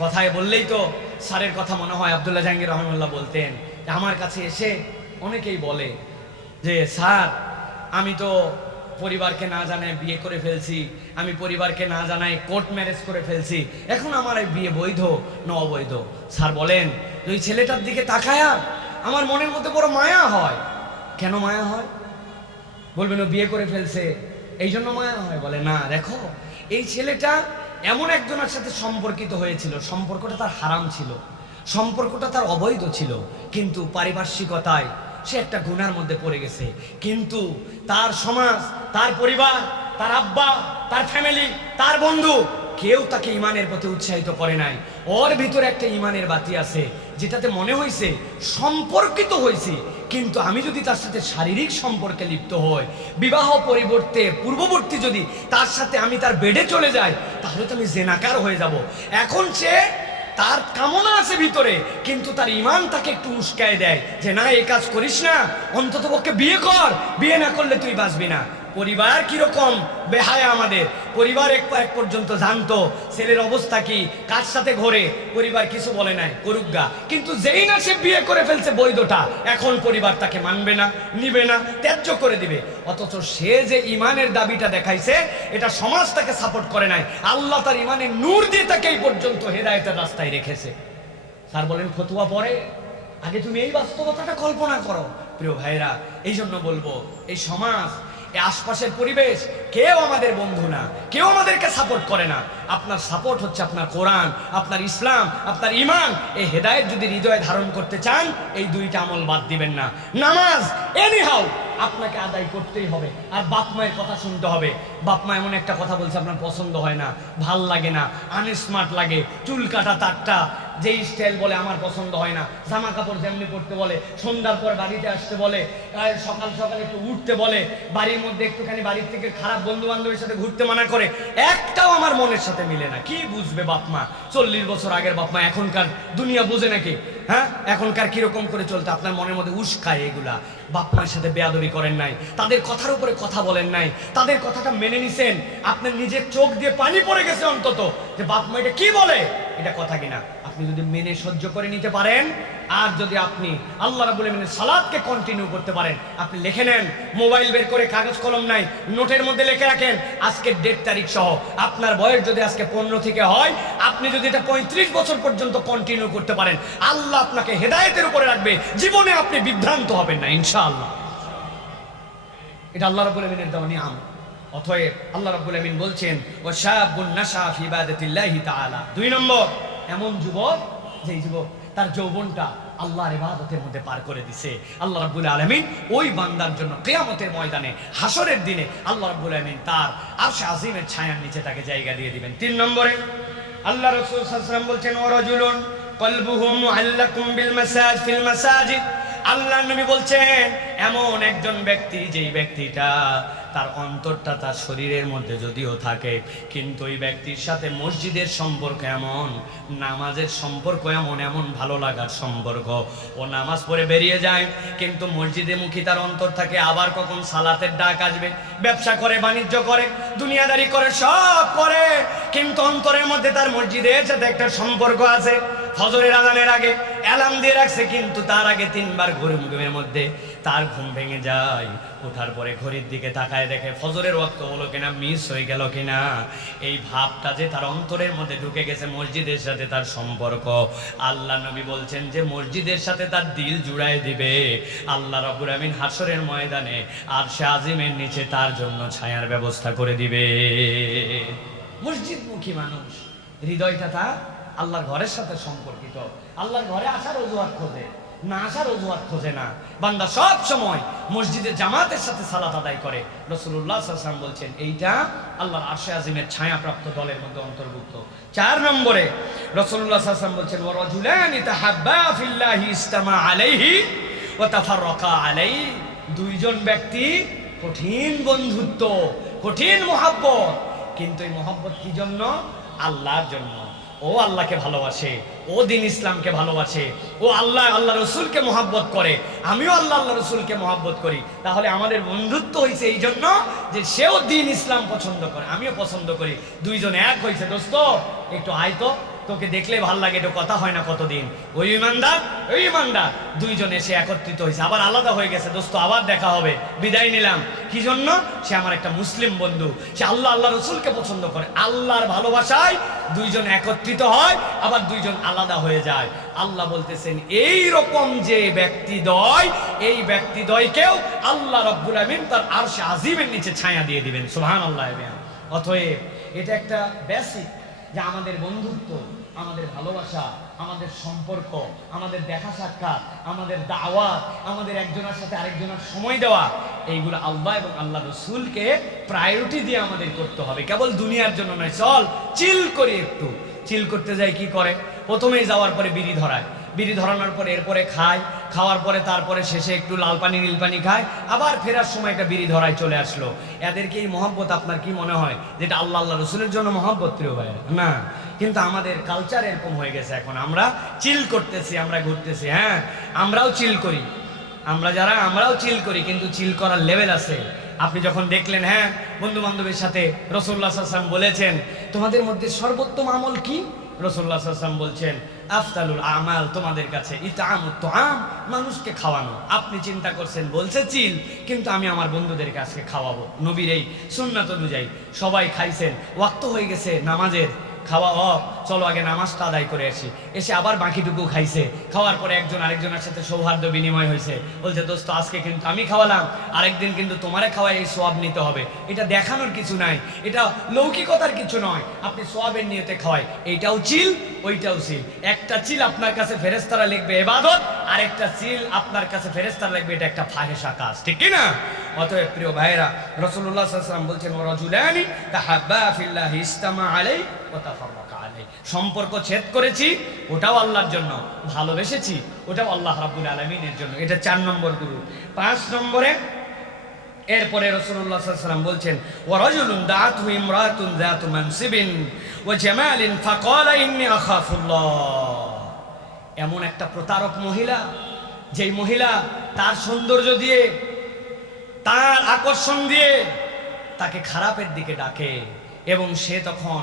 কথায় বললেই তো স্যারের কথা মনে হয়। আব্দুল্লাহ জাহাঙ্গীর রহমাল্লাহ বলতেন, আমার কাছে এসে অনেকেই বলে যে স্যার আমি তো পরিবারকে না জানায় বিয়ে করে ফেলছি, আমি পরিবারকে না জানাই কোর্ট ম্যারেজ করে ফেলছি, এখন আমার এই বিয়ে বৈধ না অবৈধ? স্যার বলেন, ওই ছেলেটার দিকে তাকায়া আমার মনের মধ্যে বড় মায়া হয়। কেন মায়া হয়? বলবেন ও বিয়ে করে ফেলছে এই জন্য মায়া হয়। বলে না, দেখো এই ছেলেটা এমন একজনের সাথে সম্পর্কিত হয়েছিল, সম্পর্কটা তার হারাম ছিল, সম্পর্কটা তার অবৈধ ছিল, কিন্তু পারিপার্শ্বিকতায় সে একটা গুনার মধ্যে পড়ে গেছে। কিন্তু তার সমাজ, তার পরিবার, তার আব্বা, তার ফ্যামিলি, তার বন্ধু কেউ তাকে ইমানের প্রতি উৎসাহিত করে নাই। ওর ভিতরে একটা ইমানের বাতি আছে, যেটাতে মনে হয়েছে সম্পর্কিত হয়েছে, কিন্তু আমি যদি তার সাথে শারীরিক সম্পর্কে লিপ্ত হই, বিবাহ পূর্ববর্তী যদি তার সাথে আমি তার বেডে চলে যাই, তাহলে তো আমি জেনাকার হয়ে যাব। এখন সে, তার কামনা আছে ভিতরে, কিন্তু তার ইমান তাকে একটু উস্কায় দেয় যে না, এই কাজ করিস না, অন্তত পক্ষে বিয়ে কর, বিয়ে না করলে তুই বাঁচবি না। পরিবার কিরকম বেহায়া আমাদের, পরিবার এক পর্যন্ত জানতো ছেলের অবস্থা কি, কার সাথে ঘোরে, পরিবার কিছু বলে নাই, করুক গা। কিন্তু যেই না সে বিয়ে করে ফেলছে বৈধটা, এখন পরিবার তাকে মানবে না, নিবে না, ত্যায্য করে দিবে। অথচ সে যে ইমানের দাবিটা দেখাইছে, এটা সমাজ তাকে সাপোর্ট করে নাই, আল্লাহ তার ইমানের নূর দিয়ে তাকে এই পর্যন্ত হেদায়েতের রাস্তায় রেখেছে। স্যার বলেন ফতুয়া পরে, আগে তুমি এই বাস্তবতাটা কল্পনা করো। প্রিয় ভাইরা, এই জন্য বলবো, এই সমাজ, এই আশপাশের পরিবেশ কেউ আমাদের বন্ধু না, কেউ আমাদেরকে সাপোর্ট করে না। আপনার সাপোর্ট হচ্ছে আপনার কোরআন, আপনার ইসলাম, আপনার ঈমান। এই হেদায়েত যদি হৃদয়ে ধারণ করতে চান, এই দুইটা আমল বাদ দিবেন না। নামাজ এনিহাউ আপনাকে আদায় করতেই হবে, আর বাপ মায়ের কথা শুনতে হবে। বাপ মা এমন একটা কথা বলছে আপনার পছন্দ হয় না, ভাল লাগে না, আনস্মার্ট লাগে, চুল কাটা তারটা যেই স্টাইল বলে আমার পছন্দ হয় না, জামা কাপড় যেমনি পরতে বলে, সন্ধ্যার পর বাড়িতে আসতে বলে, সকাল সকাল একটু উঠতে বলে, বাড়ির মধ্যে একটুখানি বাড়ির থেকে খারাপ বন্ধু বান্ধবের সাথে ঘুরতে মানা করে, একটাও আমার মনের সাথে মিলে না। কি বুঝবে বাপ মা? 40 বছর আগের বাপ মা, এখনকার দুনিয়া বোঝে নাকি? হ্যাঁ, এখনকার কিরকম করে চলতে আপনার মনের মধ্যে উস্কায় এগুলা। বাপ মায়ের সাথে বেয়াদবি করেন নাই, তাদের কথার উপরে কথা বলেন নাই, তাদের কথাটা মেনে নিছেন, আপনার নিজের চোখ দিয়ে পানি পড়ে গেছে অন্তত যে বাপ মা এটা কি বলে, এটা কথা কিনা। আপনি যদি মেনে সহ্য করে নিতে পারেন, আর যদি আপনি আল্লাহ রাব্বুল আলামিনের সালাতকে কন্টিনিউ করতে পারেন, আপনি লিখে নেন, মোবাইল বের করে কাগজ কলম নাই, নোটের মধ্যে লিখে রাখেন আজকের ডেট তারিখ সহ। আপনার বয়স যদি আজকে 15 থেকে হয়, আপনি যদি এটা 35 বছর পর্যন্ত কন্টিনিউ করতে পারেন, আল্লাহ আপনাকে হেদায়েতের উপরে রাখবে, জীবনে আপনি বিভ্রান্ত হবেন না ইনশাআল্লাহ। এটা আল্লাহ রাব্বুল আলামিনের দেওয়া নিয়াম। অতএব আল্লাহ রাব্বুল আলামিন বলছেন, ওয়া শাবুন নাশা ফি ইবাদাতিল্লাহি তাআলা। 2 নম্বর, এমন যুবক যেই যুবক তার যৌবনটা আল্লাহর ইবাদতের মধ্যে পার করে দিছে। আল্লাহ রাব্বুল আলামিন ওই বান্দার জন্য কিয়ামতের ময়দানে, হাসরের দিনে আল্লাহ রাব্বুল আলামিন তার আরশে আজিমের ছায়ার নিচে তাকে জায়গা দিয়ে দিবেন। 3 নম্বরে আল্লাহ রাসূল সাল্লাল্লাহু আলাইহি ওয়াসাল্লাম বলছেন, ওয়া রাজুলুন কলবুহু মুআল্লাকুম ফিল মাসাজিদ। আল্লাহ নবী বলছেন, এমন একজন ব্যক্তি, যেই ব্যক্তিটা তার অন্তরটা তার শরীরের মধ্যে যদিও থাকে, কিন্তু ওই ব্যক্তির সাথে মসজিদের সম্পর্ক এমন, নামাজের সম্পর্ক এমন, এমন ভালো লাগার সম্পর্ক, ও নামাজ পড়ে বেরিয়ে যায় কিন্তু মসজিদে মুখী তার অন্তর থাকে। আবার কখন সালাতের ডাক আসবে, ব্যবসা করে, বাণিজ্য করে, দুনিয়াদারি করে, সব করে, কিন্তু অন্তরের মধ্যে তার মসজিদের সাথে একটা সম্পর্ক আছে। ফজরের আজানের আগে অ্যালার্ম দিয়ে রাখছে, কিন্তু তার আগে 3 বার ঘুমের মধ্যে তার ঘুম ভেঙে যায়। ওঠার পরে ঘড়ির দিকে তাকায় দেখে ফজরের ওয়াক্ত হলো কিনা, মিস হয়ে গেল কিনা। এই ভাবটা যে তার অন্তরের মধ্যে ঢুকে গেছে, মসজিদের সাথে তার সম্পর্ক। আল্লাহ নবী বলছেন যে মসজিদের সাথে তার দিল জুড়ায় দিবে আল্লাহ রাব্বুল আমিন হাসরের ময়দানে আরশে আজিমের নিচে তার জন্য ছায়ার ব্যবস্থা করে দিবে। মসজিদমুখী মানুষ, হৃদয়টা তার আল্লাহর ঘরের সাথে সম্পর্কিত। আল্লাহর ঘরে আসার অজুহাত খোঁজে না, আসার অজুহাত খোঁজে না। বান্দা সব সময় মসজিদে জামাতের সাথে সালাত আদায় করে। রাসূলুল্লাহ সাল্লাল্লাহু আলাইহি ওয়াসাল্লাম বলছেন, এইটা আল্লাহর আরশে আজিমের ছায়াপ্রাপ্ত দলের মধ্যে অন্তর্ভুক্ত। 4 নম্বরে রাসূলুল্লাহ সাল্লাল্লাহু আলাইহি ওয়াসাল্লাম বলছেন, ওয়া রাজুলানি তাহাব্বা ফিল্লাহি ইসতামা আলাইহি ওয়া তাফাররাকা আলাইহি। 2 জন ব্যক্তি, কঠিন বন্ধুত্ব, কঠিন মহব্বত, কিন্তু এই মহব্বত কি জন্য? আল্লাহর জন্য। ও আল্লাহকে ভালোবাসে, ও দিন ইসলামকে ভালোবাসে, ও আল্লাহ রসুলকে মহাব্বত করে, আমিও আল্লাহ রসুলকে মহাব্বত করি। তাহলে আমাদের বন্ধুত্ব হয়েছে এই জন্য যে সেও দিন ইসলাম পছন্দ করে, আমিও পছন্দ করি। 2 জন এক হয়েছে। দোস্ত একটু আয় তো, তোকে দেখলে ভাল লাগে, একটু কথা হয় না কতদিন। ওই ইমানদার, ওই ইমানদার, 2 জন এসে একত্রিত হয়েছে, আবার আলাদা হয়ে গেছে। দোস্ত আবার দেখা হবে, বিদায় নিলাম। কি জন্য? সে আমার একটা মুসলিম বন্ধু, সে আল্লাহ রসুলকে পছন্দ করে। আল্লাহর ভালোবাসায় 2 জন একত্রিত হয়, আবার 2 জন আলাদা হয়ে যায়। আল্লাহ বলতেছেন, এই রকম যে ব্যক্তিদ্বয়, এই ব্যক্তিদ্বয়কেও আল্লাহ রাব্বুল আমিন তার আরশে আজিমের নিচে ছায়া দিয়ে দিবেন। সুবহানাল্লাহ। অতএব এটা একটা বেসিক যে আমাদের বন্ধুত্ব, আমাদের ভালোবাসা, আমাদের সম্পর্ক, আমাদের দেখা সাক্ষাৎ, আমাদের দাওয়াত, আমাদের একজনের সাথে আরেকজনের সময় দেওয়া, এইগুলো আল্লাহ এবং আল্লাহ রসুলকে প্রায়োরিটি দিয়ে আমাদের করতে হবে, কেবল দুনিয়ার জন্য নয়। চল চিল করি, একটু চিল করতে যাই, কি করে? প্রথমেই যাওয়ার পরে বিড়ি ধরায়, বিড়ি ধরানোর পরে এরপরে খায়, খাওয়ার পরে তারপরে শেষে একটু লাল পানি নীল পানি খায়, আবার ফেরার সময় একটা বিড়ি ধরায় চলে আসলো। এদেরকে এই মহব্বত আপনার কি মনে হয় যেটা আল্লাহ রসুলের জন্য মহব্বত? প্রিয় ভাই, না। কিন্তু আমাদের কালচার এরকম হয়ে গেছে, এখন আমরা চিল করতেছি, আমরা ঘুরতেছি। হ্যাঁ, আমরাও চিল করি, আমরাও চিল করি, কিন্তু চিল করার লেভেল আছে। আপনি যখন দেখলেন, হ্যাঁ, বন্ধু বান্ধবের সাথে রাসূলুল্লাহ সাল্লাল্লাহু আলাইহি ওয়াসাল্লাম বলেছেন, তোমাদের মধ্যে সর্বোত্তম আমল কি? রাসূলুল্লাহ সাল্লাল্লাহু আলাইহি ওয়াসাল্লাম বলছেন, আফতালুল আমাল তোমাদের কাছে ইতআমুত তুআম, মানুষকে খাওয়ানো। আপনি চিন্তা করছেন, বলছে চিল, কিন্তু আমি আমার বন্ধুদেরকে আজকে খাওয়াবো। নবীর এই সুন্নাত অনুযায়ী সবাই খাইছেন, ওয়াক্ত হয়ে গেছে নামাজের, খাওয়া অফ, চলো আগে নামাজটা আদায় করে আসি। এসে আবার বাকিটুকু খাইছে। খাওয়ার পরে একজন আরেকজনের সাথে সৌহার্দ্য বিনিময় হয়েছে, বলছে দোস্ত আজকে কিন্তু আমি খাওয়ালাম, আরেকদিন কিন্তু তোমারে খাওয়াই এই সোয়াব নিতে হবে। এটা দেখানোর কিছু নাই, এটা লৌকিকতার কিছু নয়। আপনি সোয়াবের নিয়তে খাওয়াই, এইটাও চিল ওইটাও চিল। একটা চিল আপনার কাছে ফেরেশতারা লিখবে ইবাদত, আর একটা চিল আপনার কাছে ফেরেশতারা লিখবে এটা একটা ফাহেশা কাজ, ঠিক কি না? অতএব প্রিয় ভাইরা, রাসূলুল্লাহ সাল্লাল্লাহু আলাইহি ওয়াসাল্লাম বলছেন ওয়ারাজুলানি তাহাব্বা ফিল্লাহি ইসতামা আলাইহি ওয়া তাফাররাকা আলাইহি। সম্পর্ক ছেদ করেছি ওটাও আল্লাহর জন্য, ভালোবেসেছি ওটাও আল্লাহ রাব্বুল আলামিনের জন্য। এটা 4 নম্বর গুরু। 5 নম্বরে এরপরে রাসূলুল্লাহ সাল্লাল্লাহু আলাইহি ওয়াসাল্লাম বলছেন ওয়ারাজুলুন দাআতহু ইমরাতুন যাতু মানসিবিন ওয়া জামালিন ফাকালা ইন্নী আখাফুল্লাহ। এমন একটা প্রতারক মহিলা, যেই মহিলা তার সৌন্দর্য দিয়ে, তার আকর্ষণ দিয়ে তাকে খারাপের দিকে ডাকে, এবং সে তখন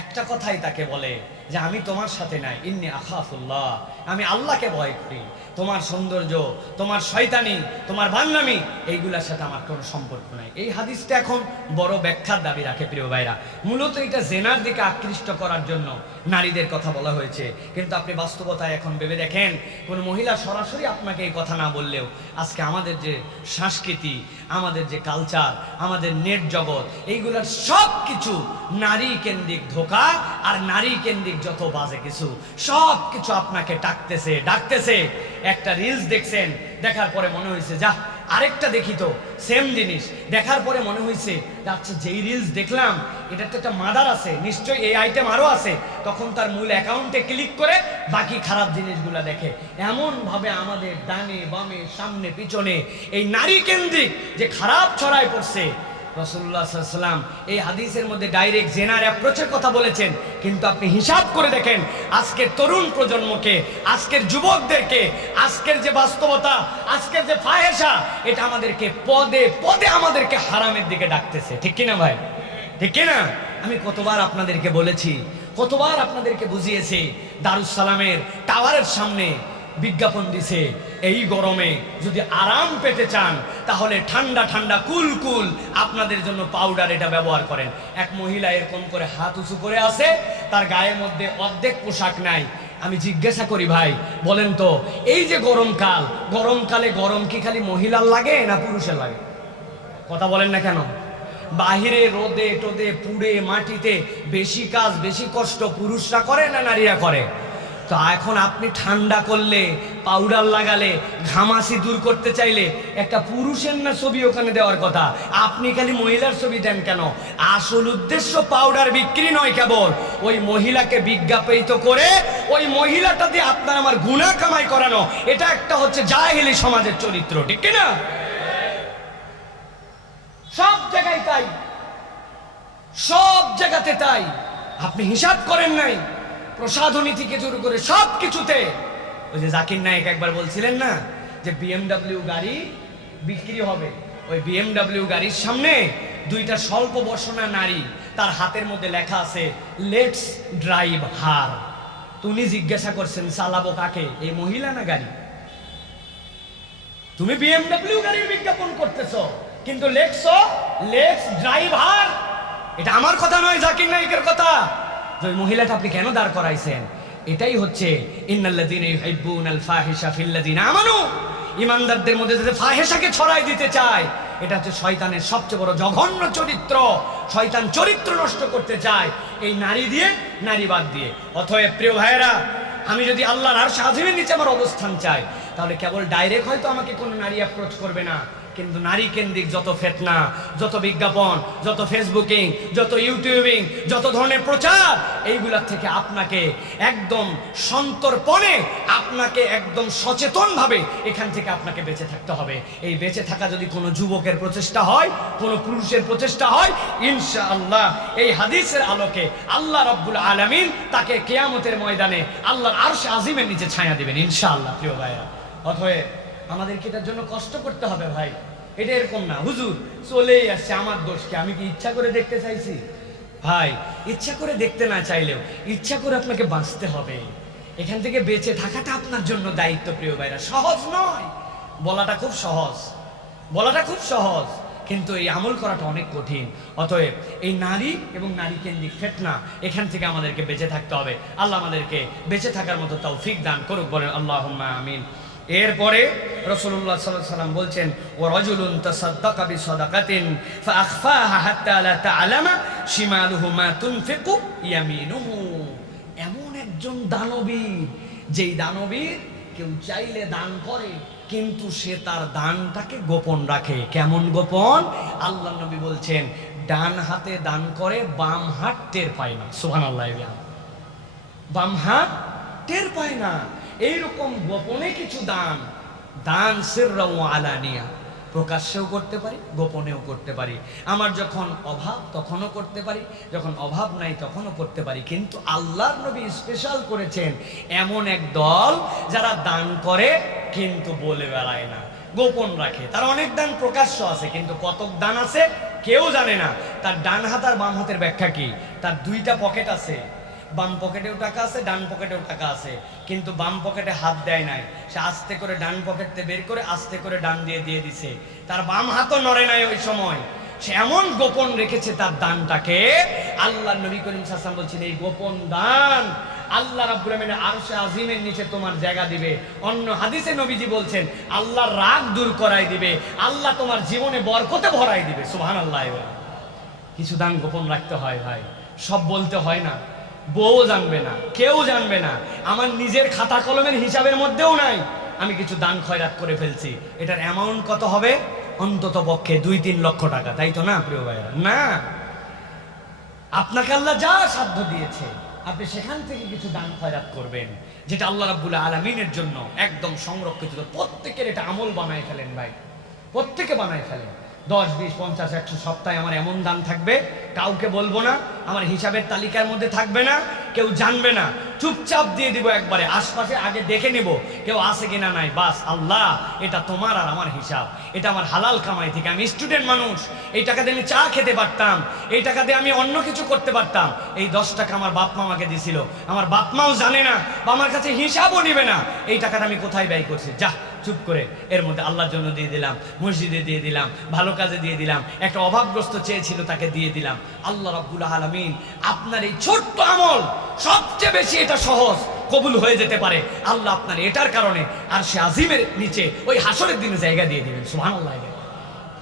একটা কথাই তাকে বলে যে আমি তোমার সাথে নাই, ইন্নী আখাফুল্লাহ, আমি আল্লাহকে ভয় করি। তোমার সৌন্দর্য, তোমার শয়তানি, তোমার বান্নামি, এইগুলোর সাথে আমার কোনো সম্পর্ক নাই। এই হাদিসটা এখন বড় ব্যাখ্যার দাবি রাখে প্রিয় ভাইরা। মূলত এটা জেনার দিকে আকৃষ্ট করার জন্য নারীদের কথা বলা হয়েছে, কিন্তু আপনি বাস্তবতায় এখন ভেবে দেখেন, কোনো মহিলা সরাসরি আপনাকে এই কথা না বললেও আজকে আমাদের যে সংস্কৃতি, আমাদের যে কালচার, আমাদের নেট জগৎ, এইগুলোর সব কিছু নারী কেন্দ্রিক ধোঁকা আর নারী কেন্দ্রিক যত বাজে কিছু, সব কিছু আপনাকে ডাকতেছে। একটা রিলস দেখছেন, দেখার পরে মনে হয়েছে যা আরেকটা দেখি তো, সেম জিনিস দেখার পরে মনে হয়েছে আচ্ছা যেই রিলস দেখলাম এটার তো একটা মাদার আছে, নিশ্চয়ই এই আইটেম আরও আছে, তখন তার মূল অ্যাকাউন্টে ক্লিক করে বাকি খারাপ জিনিসগুলো দেখে। এমনভাবে আমাদের ডানে বামে সামনে পিছনে এই নারী কেন্দ্রিক যে খারাপ ছড়ায় পড়ছে। রাসূলুল্লাহ সাল্লাল্লাহু আলাইহি ওয়াসাল্লাম এই হাদিসের মধ্যে ডাইরেক্ট জেনার অ্যাপ্রোচের কথা বলেছেন, কিন্তু আপনি হিসাব করে দেখেন আজকের তরুণ প্রজন্মকে, আজকের যুবকদেরকে, আজকের যে বাস্তবতা, আজকের যে ফাহেশা, এটা আমাদেরকে পদে পদে আমাদেরকে হারামের দিকে ডাকতেছে, ঠিক কিনা ভাই? ঠিক কিনা? আমি কতবার আপনাদেরকে বলেছি, কতবার আপনাদেরকে বুঝিয়েছি, দারুস সালামের টাওয়ারের সামনে বিজ্ঞাপন দিছে এই গরমে যদি আরাম পেতে চান তাহলে ঠান্ডা ঠান্ডা কুল কুল আপনাদের জন্য পাউডার এটা ব্যবহার করেন। এক মহিলা এরকম করে হাত উঁচু করে আছে, তার গায়ের মধ্যে অর্ধেক পোশাক নাই। আমি জিজ্ঞাসা করি ভাই বলেন তো, এই যে গরমকাল, গরমকালে গরম কি খালি মহিলার লাগে না পুরুষের লাগে? কথা বলেন না কেন? বাহিরে রোদে টোদে পুড়ে মাটিতে বেশি কাজ বেশি কষ্ট পুরুষরা করে না নারীরা করে? তো এখন আপনি ঠান্ডা করলে, পাউডার লাগালে, ঘামাসি দূর করতে চাইলে একটা পুরুষের না ছবি ওখানে দেওয়ার কথা, আপনি খালি মহিলার ছবি দেন কেন? আসল উদ্দেশ্য পাউডার বিক্রি নয়, কেবল ওই মহিলাকে বিজ্ঞাপিত করে ওই মহিলাটা দিয়ে আপনার আমার গুনাহ কামাই করানো। এটা একটা হচ্ছে জাহেলি সমাজের চরিত্র, ঠিক কিনা? সব জায়গায় তাই, সব জায়গাতে তাই। আপনি হিসাব করেন নাই, প্রসাধনী থেকে শুরু করে সব কিছুতে। ওই যে জাকির নায়েক একবার বলছিলেন না যে BMW গাড়ি বিক্রি হবে, ওই BMW গাড়ির সামনে দুইটা স্বল্প বসনা নারী, তার হাতের মধ্যে লেখা আছে লেটস ড্রাইভ হার। তুমি জিজ্ঞাসা করছেন চালাবো কাকে, এই মহিলা না গাড়ি? তুমি BMW গাড়ির বিজ্ঞাপন করতেছো কিন্তু লেখছো লেটস ড্রাইভ হার। এটা আমার কথা নয়, জাকির নায়েকের কথা। ওই মহিলাটা আপনি কেন দাঁড় করাইছেন? এটাই হচ্ছে ইন্নাল্লাযীনা ইউহিব্বুনাল ফাহিশা ফিল্লাযীনা আমানু। ইমানদারদের মধ্যে যে ফাহিশাকে ছড়াই দিতে চায়, এটা হচ্ছে শয়তানের সবচেয়ে বড় জঘন্য চরিত্র। শয়তান চরিত্র নষ্ট করতে চায় এই নারী দিয়ে, নারীবাদ দিয়ে। অতএব প্রিয় ভাইয়েরা, আমি যদি আল্লাহর আরশ আজিমের নিচে আমার অবস্থান চাই, তাহলে কেবল ডাইরেক্ট হয়তো আমাকে কোনো নারী অ্যাপ্রোচ করবে না, কিন্তু নারী কেন্দ্রিক যত ফেতনা, যত বিজ্ঞাপন, যত ফেসবুকিং, যত ইউটিউবিং, যত ধরনের প্রচার, এইগুলার থেকে আপনাকে একদম সন্তর্পণে, আপনাকে একদম সচেতনভাবে এখান থেকে আপনাকে বেঁচে থাকতে হবে। এই বেঁচে থাকা যদি কোনো যুবকের প্রচেষ্টা হয়, কোনো পুরুষের প্রচেষ্টা হয়, ইনশাআল্লাহ এই হাদিসের আলোকে আল্লাহ রাব্বুল আলামিন তাকে কিয়ামতের ময়দানে আল্লাহর আরশ আজিমের নিচে ছায়া দিবেন ইনশাআল্লাহ। প্রিয় ভাইরা, অতএব আমাদেরকে এটার জন্য কষ্ট করতে হবে ভাই। এটা এরকম না হুজুর চলেই আসছে, আমার দোষ কি? আমি কি ইচ্ছা করে দেখতে চাইছি? ভাই ইচ্ছা করে দেখতে না চাইলেও ইচ্ছা করে আপনাকে বাঁচতে হবে। এখান থেকে বেঁচে থাকাটা আপনার জন্য দায়িত্ব। প্রিয় ভাইরা, সহজ নয়, বলাটা খুব সহজ, বলাটা খুব সহজ, কিন্তু এই আমল করাটা অনেক কঠিন। অতএব এই নারী এবং নারী কেন্দ্রিক ফিতনা, এখান থেকে আমাদেরকে বেঁচে থাকতে হবে। আল্লাহ আমাদেরকে বেঁচে থাকার মতো তৌফিক দান করুক, বলেন আল্লাহুম্মা আমিন। এরপরে রাসূলুল্লাহ সাল্লাল্লাহু আলাইহি ওয়াসাল্লাম বলছেন, ওয়া রাজুলুন তাসাদ্দাকা বিসাদাকাতিন ফাআখফাহা হাত্তা লা তা'লামা শিমালুহু মা তুনফিকু ইয়ামিনুহু। এমন একজন দানবীর, যেই দানবীর কেউ চাইলে দান করে কিন্তু সে তার দানটাকে গোপন রাখে। কেমন গোপন? আল্লাহ নবী বলছেন, ডান হাতে দান করে বাম হাত টের পায় না। সুবহানাল্লাহ। বাম হাত টের পায় না। এইরকম গোপনে কিছু দান সিররা ওয়া আলানিয়া, প্রকাশ্যেও করতে পারি, গোপনেও করতে পারি। আমার যখন অভাব তখনও করতে পারি, যখন অভাব নাই তখনও করতে পারি। কিন্তু আল্লাহর নবী স্পেশাল করেছেন এমন এক দল যারা দান করে কিন্তু বলে বেড়ায় না, গোপন রাখে। তার অনেক দান প্রকাশ্য আছে, কিন্তু কতক দান আছে কেউ জানে না। তার ডান হাত আর বাম হাতের ব্যাখ্যা কি? তার দুইটা পকেট আছে, বাম পকেটেও টাকা আছে, ডান পকেটেও টাকা আছে, কিন্তু বাম পকেটে হাত দেয় নাই। সে আস্তে করে ডান পকেটে বের করে আস্তে করে ডান দিয়ে দিছে। তার বাম হাতও নড়ে নাই ওই সময়। সে এমন গোপন রেখেছে তার দানটাকে। আল্লাহ নবী করিম সাল্লাল্লাহু আলাইহি ওয়াসাল্লাম বলছেন, এই গোপন দান আল্লাহ রাব্বুল আমিনের আরশে আজিমের নিচে তোমার জায়গা দিবে। অন্য হাদিসে নবীজি বলছেন, আল্লাহর রাগ দূর করাই দিবে, আল্লাহ তোমার জীবনে বরকতে ভরাই দিবে। সুবহানাল্লাহ। কিছু দান গোপন রাখতে হয় ভাই, সব বলতে হয় না। বউ জানবে না, কেউ জানবে না, আমার নিজের খাতা কলমের হিসাবের মধ্যেও নাই আমি কিছু দান খয়রাত করে ফেলছি। এটার অ্যামাউন্ট কত হবে? অন্তত পক্ষে 2-3 লক্ষ টাকা, তাই তো না প্রিয় ভাইরা? না, আপনাকে আল্লাহ যা সাধ্য দিয়েছে আপনি সেখান থেকে কিছু দান খয়রাত করবেন, যেটা আল্লাহ রাব্বুল আলামিনের জন্য একদম সংরক্ষিত। প্রত্যেকের এটা আমল বানায় ফেলেন ভাই, প্রত্যেকে বানায় ফেলেন। 10, 20, 50, 100 সপ্তাহে আমার এমন দান থাকবে, কাউকে বলবো না, আমার হিসাবের তালিকার মধ্যে থাকবে না, কেউ জানবে না, চুপচাপ দিয়ে দিব একবারে। আশপাশে আগে দেখে নিব কেউ আছে কিনা নাই, বাস আল্লাহ এটা তোমার আর আমার হিসাব, এটা আমার হালাল কামাই থেকে। আমি স্টুডেন্ট মানুষ, এই টাকা দিয়ে আমি চা খেতে পারতাম, এই টাকা দিয়ে আমি অন্য কিছু করতে পারতাম। এই 10 টাকা আমার বাপ মা আমাকে দিছিল, আমার বাপ মাও জানে না বা আমার কাছে হিসাবও নিবে না এই টাকাটা আমি কোথায় ব্যয় করছি। যা চুপ করে এর মধ্যে আল্লাহর জন্য দিয়ে দিলাম, মসজিদে দিয়ে দিলাম, ভালো কাজে দিয়ে দিলাম, একটা অভাবগ্রস্ত চেয়েছিল তাকে দিয়ে দিলাম। আল্লাহ রাব্বুল আলামিন আপনার এই ছোট্ট আমল সবচেয়ে বেশি এটা সহজ কবুল হয়ে যেতে পারে। আল্লাহ আপনার এটার কারণে আরশে আজিমের নিচে ওই হাসরের দিনে জায়গা দিয়ে দিবেন। সুবহানাল্লাহ।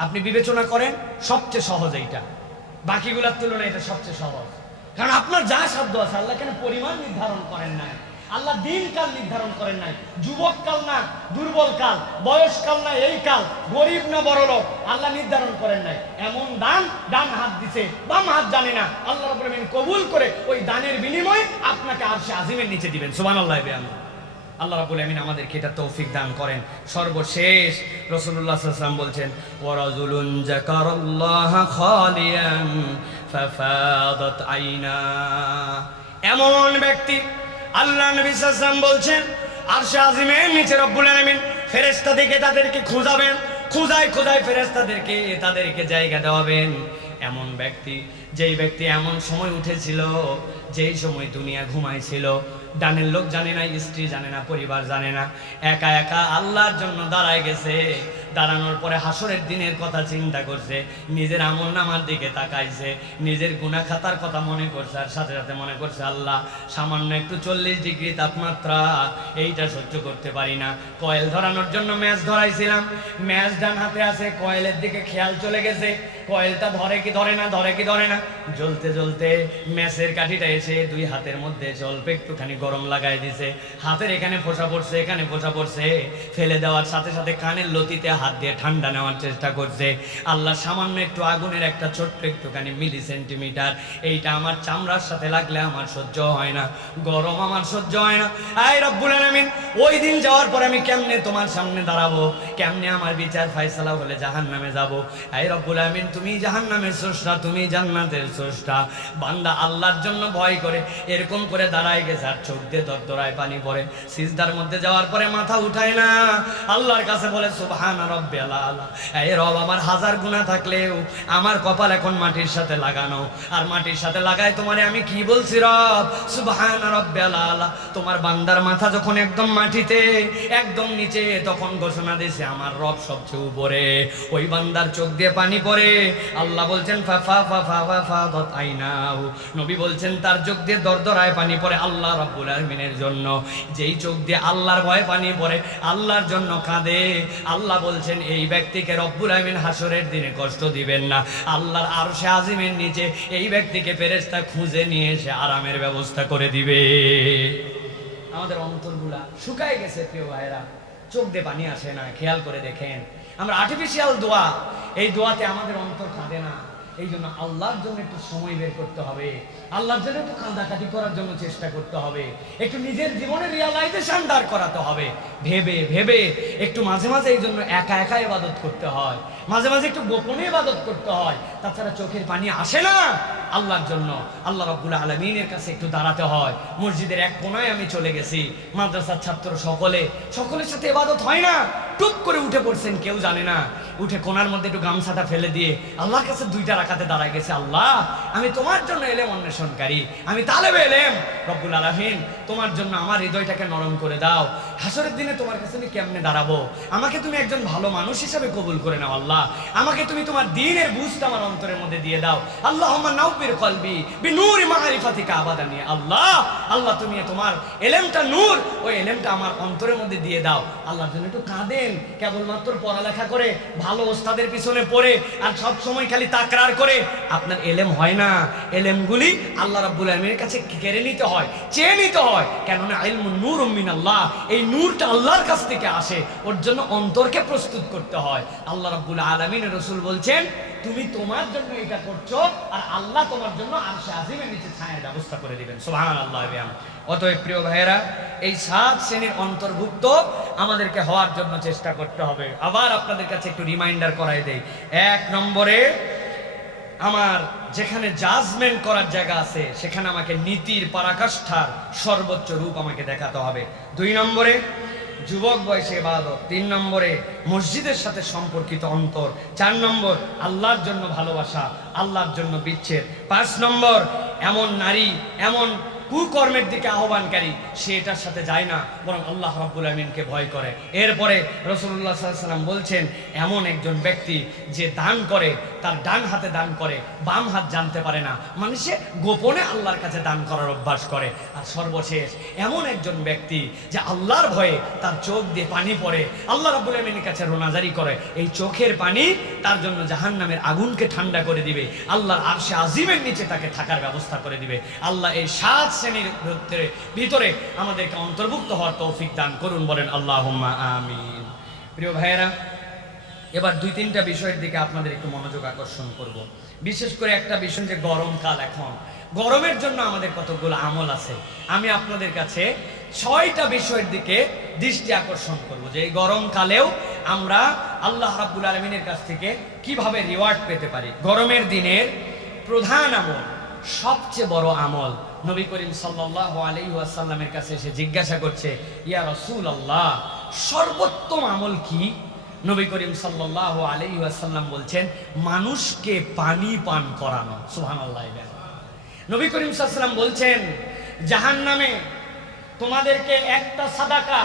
আপনি বিবেচনা করেন, সবচেয়ে সহজ এইটা, বাকিগুলোর তুলনায় এটা সবচেয়ে সহজ। কারণ আপনার যা সাধ্য আছে, আল্লাহ কেন পরিমাণ নির্ধারণ করেন নাই, আল্লাহ দিন কাল নির্ধারণ করেন নাই, যুবক কাল না দুর্বল কাল, বয়স কাল না এই কাল, গরিব না বড় লোক, আল্লাহ নির্ধারণ করেন নাই। এমন দান ডান হাত দিছে, বাম হাত জানে না, আল্লাহ রাব্বুল আমিন কবুল করে ওই দানের বিনিময়ে আপনাকে আরশে আজিমের নিচে দিবেন। সুবহানাল্লাহ। আল্লাহ রাব্বুল আমিন আমাদেরকে এটা তৌফিক দান করেন। সর্বশেষ রাসূলুল্লাহ সাল্লাল্লাহু আলাইহি ওয়াসাল্লাম বলছেন, ওয়া রাজুলুন যাকারাল্লাহা খালিয়ান ফাফাদাত আইনা। এমন ব্যক্তি, আল্লাহ নবী সাল্লাল্লাহু আলাইহি ওয়াসাল্লাম বলছেন, আরশে আজিমের নিচে রব্বুল আলামিন ফেরেশতাদেরকে তাদেরকে খোঁজাবেন, খোঁজায় ফেরেশতাদেরকে তাদেরকে জায়গা দেওয়াবেন। এমন ব্যক্তি, যেই ব্যক্তি এমন সময় উঠেছিল যেই সময় দুনিয়া ঘুমাইছিল, ডানের লোক জানে না, স্ত্রী জানে না, পরিবার জানে না, একা একা আল্লাহর জন্য দাঁড়ায় গেছে। দাঁড়ানোর পরে হাসরের দিনের কথা চিন্তা করছে, নিজের আমল নামার দিকে তাকাইছে, নিজের গুনাহ খাতার কথা মনে করছে, আর সাথে সাথে মনে করছে, আল্লাহ সামান্য একটু 40 ডিগ্রি তাপমাত্রা, এইটা সহ্য করতে পারি না। কয়েল ধরানোর জন্য ম্যাচ ধরাইছিলাম, ম্যাচ ডান হাতে আছে, কয়েলের দিকে খেয়াল চলে গেছে, কয়েলটা ধরে কি ধরে না, ধরে কি ধরে না, জ্বলতে জ্বলতে ম্যাচের কাঠিটা এসে 2 হাতের মধ্যে অল্প একটুখানি গরম লাগাই দিছে, হাতের এখানে ফোঁসা পড়ছে, এখানে ফোঁসা পড়ছে, ফেলে দেওয়ার সাথে সাথে কানের লতিতে হাত দিয়ে ঠান্ডা নেওয়ার চেষ্টা করছে। আল্লাহ সামান্য একটু আগুনের একটা ছোট্ট একটুখানি মিলি সেন্টিমিটার, এইটা আমার চামড়ার সাথে লাগলে আমার সহ্য হয় না, গরম আমার সহ্য হয় না। আয় রব্বুল আলামিন, ওই দিন যাওয়ার পরে আমি কেমনে তোমার সামনে দাঁড়াবো, কেমনে আমার বিচার ফায়সালা হলে জাহান্নামে যাব। আয় রব্বুল আলামিন, তুমি জাহান্নামের স্রষ্টা, তুমি জান্নাতের স্রষ্টা। বান্দা আল্লাহর জন্য ভয় করে এরকম করে দাঁড়ায় গেছে, আর চোখ দিয়ে দরদরায় পানি পড়ে, সিজদার মধ্যে যাওয়ার পরে মাথা উঠায় না, আল্লাহর কাছে বলে সুবহান রাব্বিয়াল আলা। এই রব, আমার হাজার গুনাহ থাকলেও আমার কপাল এখন মাটির সাথে লাগানো, আর মাটির সাথে লাগায় তোমারে আমি কি বলছি রব, সুবহানা রাব্বিয়াল আলা। তোমার বান্দার মাথা যখন একদম মাটিতে, একদম নিচে, তখন ঘোষণা দিয়েছে আমার রব সবচেয়ে উপরে। ওই বান্দার চোখ দিয়ে পানি পড়ে। আল্লাহ বলছেন ফা ফা ফা ফা ফা ফা দত আইনাহু। নবী বলছেন তার চোখ দিয়ে দরদরায় পানি পড়ে আল্লাহ রাব্বুল আলামিনের জন্য। যেই চোখ দিয়ে আল্লাহর ভয়ে পানি পড়ে, আল্লাহর জন্য কাঁদে, আল্লাহ বলছেন এই ব্যক্তিকে রব্বুল আলামিন হাসরের দিনে কষ্ট দিবেন না। আল্লাহর আরশে আজিমের নিচে এই ব্যক্তিকে ফেরেশতা খুঁজে নিয়ে এসে আরামের ব্যবস্থা করে দিবে। আমাদের অন্তরগুলা শুকায় গেছে প্রিয় ভাইরা, চোখ দিয়ে পানি আসে না। খেয়াল করে দেখেন, আমরা আর্টিফিশিয়াল দোয়া, এই দোয়াতে আমাদের অন্তর কাঁদে না। এই জন্য আল্লাহর জন্য একটু সময় বের করতে হবে, আল্লাহর জন্য একটু কাঁদাকাটি করার জন্য চেষ্টা করতে হবে, একটু নিজের জীবনে রিয়ালাইজেশন দাঁড় করাতে হবে। ভেবে ভেবে একটু মাঝে মাঝে এই জন্য একা একা ইবাদত করতে হয়, মাঝে মাঝে একটু গোপনে ইবাদত করতে হয়। তাছাড়া চোখের পানি আসে না আল্লাহর জন্য। আল্লাহ রাব্বুল আলামিনের কাছে একটু দাঁড়াতে হয়। মসজিদের এক কোনায় আমি চলে গেছি, মাদ্রাসার ছাত্র সকলের সাথে ইবাদত হয় না। টুপ করে উঠে পড়ছেন, কেউ জানে না, উঠে কোনার মধ্যে একটু গামছাটা ফেলে দিয়ে আল্লাহর কাছে 2টা রাকাতে দাঁড়ায় গেছে। আল্লাহ, আমি তোমার জন্য এলেম অন্বেষণকারী, আমি তালেবে এলেম, রব্বুল আলামিন তোমার জন্য আমার হৃদয়টাকে নরম করে দাও। হাসরের দিনে তোমার কাছে আমি কেমনে দাঁড়াবো? আমাকে তুমি একজন ভালো মানুষ হিসেবে কবুল করে নাও আল্লাহ। আমাকে তুমি তোমার দ্বীনের বুঝটা আমার অন্তরের মধ্যে দিয়ে দাও। আল্লাহুম্মা নাওবির কলবি বিনূরি মারিফাতিকা আবাদানি। আল্লাহ, আল্লাহ তুমি তোমার এলেমটা নূর, ওই এলেমটা আমার অন্তরের মধ্যে দিয়ে দাও। আল্লাহর জন্য একটু কাঁদেন। কেবলমাত্র পড়ালেখা করে, ভালো ওস্তাদের পিছনে পড়ে আর সব সময় খালি তাকরার করে আপনার এলেম হয় না। এলেমগুলি আল্লাহ রাব্বুল আলামিনের কাছে কেড়ে নিতে হয়, চেয়ে নিতে হয়। কেননা ইলমুন নূরুম মিনাল্লাহ, এই নূরটা আল্লাহর কাছ থেকে আসে, ওর জন্য অন্তরকে প্রস্তুত করতে হয়। আল্লাহ রাব্বুল আলামিনের রাসূল বলছেন তুমি তোমার জন্য এটা করছো, আর আল্লাহ তোমার জন্য আরশে আজিমের নিচে ছায়ার ব্যবস্থা করে দিবেন। সুবহানাল্লাহ। অতএব প্রিয় ভাইয়েরা, এই 7 শ্রেণীর অন্তর্ভুক্ত আমাদেরকে হওয়ার জন্য চেষ্টা করতে হবে। আবার আপনাদের কাছে একটু রিমাইন্ডার করাই দেই। 1 নম্বরে, আমার যেখানে জাজমেন্ট করার জায়গা আছে সেখানে আমাকে নীতির পরাকাষ্ঠার সর্বোচ্চ রূপ আমাকে দেখাতে হবে। 2 নম্বরে, যুবক বয়সে ইবাদত। 3 নম্বরে, মসজিদের সাথে সম্পর্কিত অন্তর। 4 নম্বর, আল্লাহর জন্য ভালোবাসা, আল্লাহর জন্য বিচ্ছেদ। 5 নম্বর, এমন নারী, এমন কুকর্মের দিকে আহ্বানকারী সে এটার সাথে যায় না, বরং আল্লাহ রাব্বুল আমিনকে ভয় করে। এরপরে রাসূলুল্লাহ সাল্লাল্লাহু আলাইহি ওয়াসাল্লাম বলছেন এমন একজন ব্যক্তি যে দান করে, তার ডান হাতে দান করে, বাম হাত জানতে পারে না, মানে সে গোপনে আল্লাহর কাছে দান করার অভ্যাস করে। আর সর্বশেষ এমন একজন ব্যক্তি যে আল্লাহর ভয়ে তার চোখ দিয়ে পানি পড়ে, আল্লাহ রাব্বুল আমিনের কাছে রোনাজারি করে। এই চোখের পানি তার জন্য জাহান্নামের আগুনকে ঠান্ডা করে দিবে, আল্লাহর আরশে আজিমের নিচে তাকে থাকার ব্যবস্থা করে দিবে। আল্লাহ এই 7 শ্রেণীর ভিতরে আমাদেরকে অন্তর্ভুক্ত হওয়ার তৌফিক দান করুন, বলেন আল্লাহুম্মা আমিন। প্রিয় ভাইয়েরা, এবার 2-3টা বিষয়ের দিকে আপনাদের একটু মনোযোগ আকর্ষণ করব। বিশেষ করে একটা বিষয় যে গরমকাল, এখন গরমের জন্য আমাদের কতগুলো আমল আছে। আমি আপনাদের কাছে 6টা বিষয়ের দিকে দৃষ্টি আকর্ষণ করব যে এই গরমকালেও আমরা আল্লাহ রাব্বুল আলামিনের কাছ থেকে কিভাবে রিওয়ার্ড পেতে পারি। গরমের দিনের প্রধান আমল, সবচেয়ে বড় আমল, নবী করিম সাল্লাল্লাহু আলাইহি ওয়াসাল্লামের কাছে এসে জিজ্ঞাসা করছে, ইয়া রাসূলুল্লাহ, সর্বোত্তম আমল কি? নবী করিম সাল্লাল্লাহু আলাইহি ওয়াসাল্লাম বলছেন, মানুষকে পানি পান করানো। সুবহানাল্লাহ। নবী করিম সাল্লাল্লাহু আলাইহি ওয়াসাল্লাম বলছেন, জাহান্নামে তোমাদেরকে একটা সাদাকা,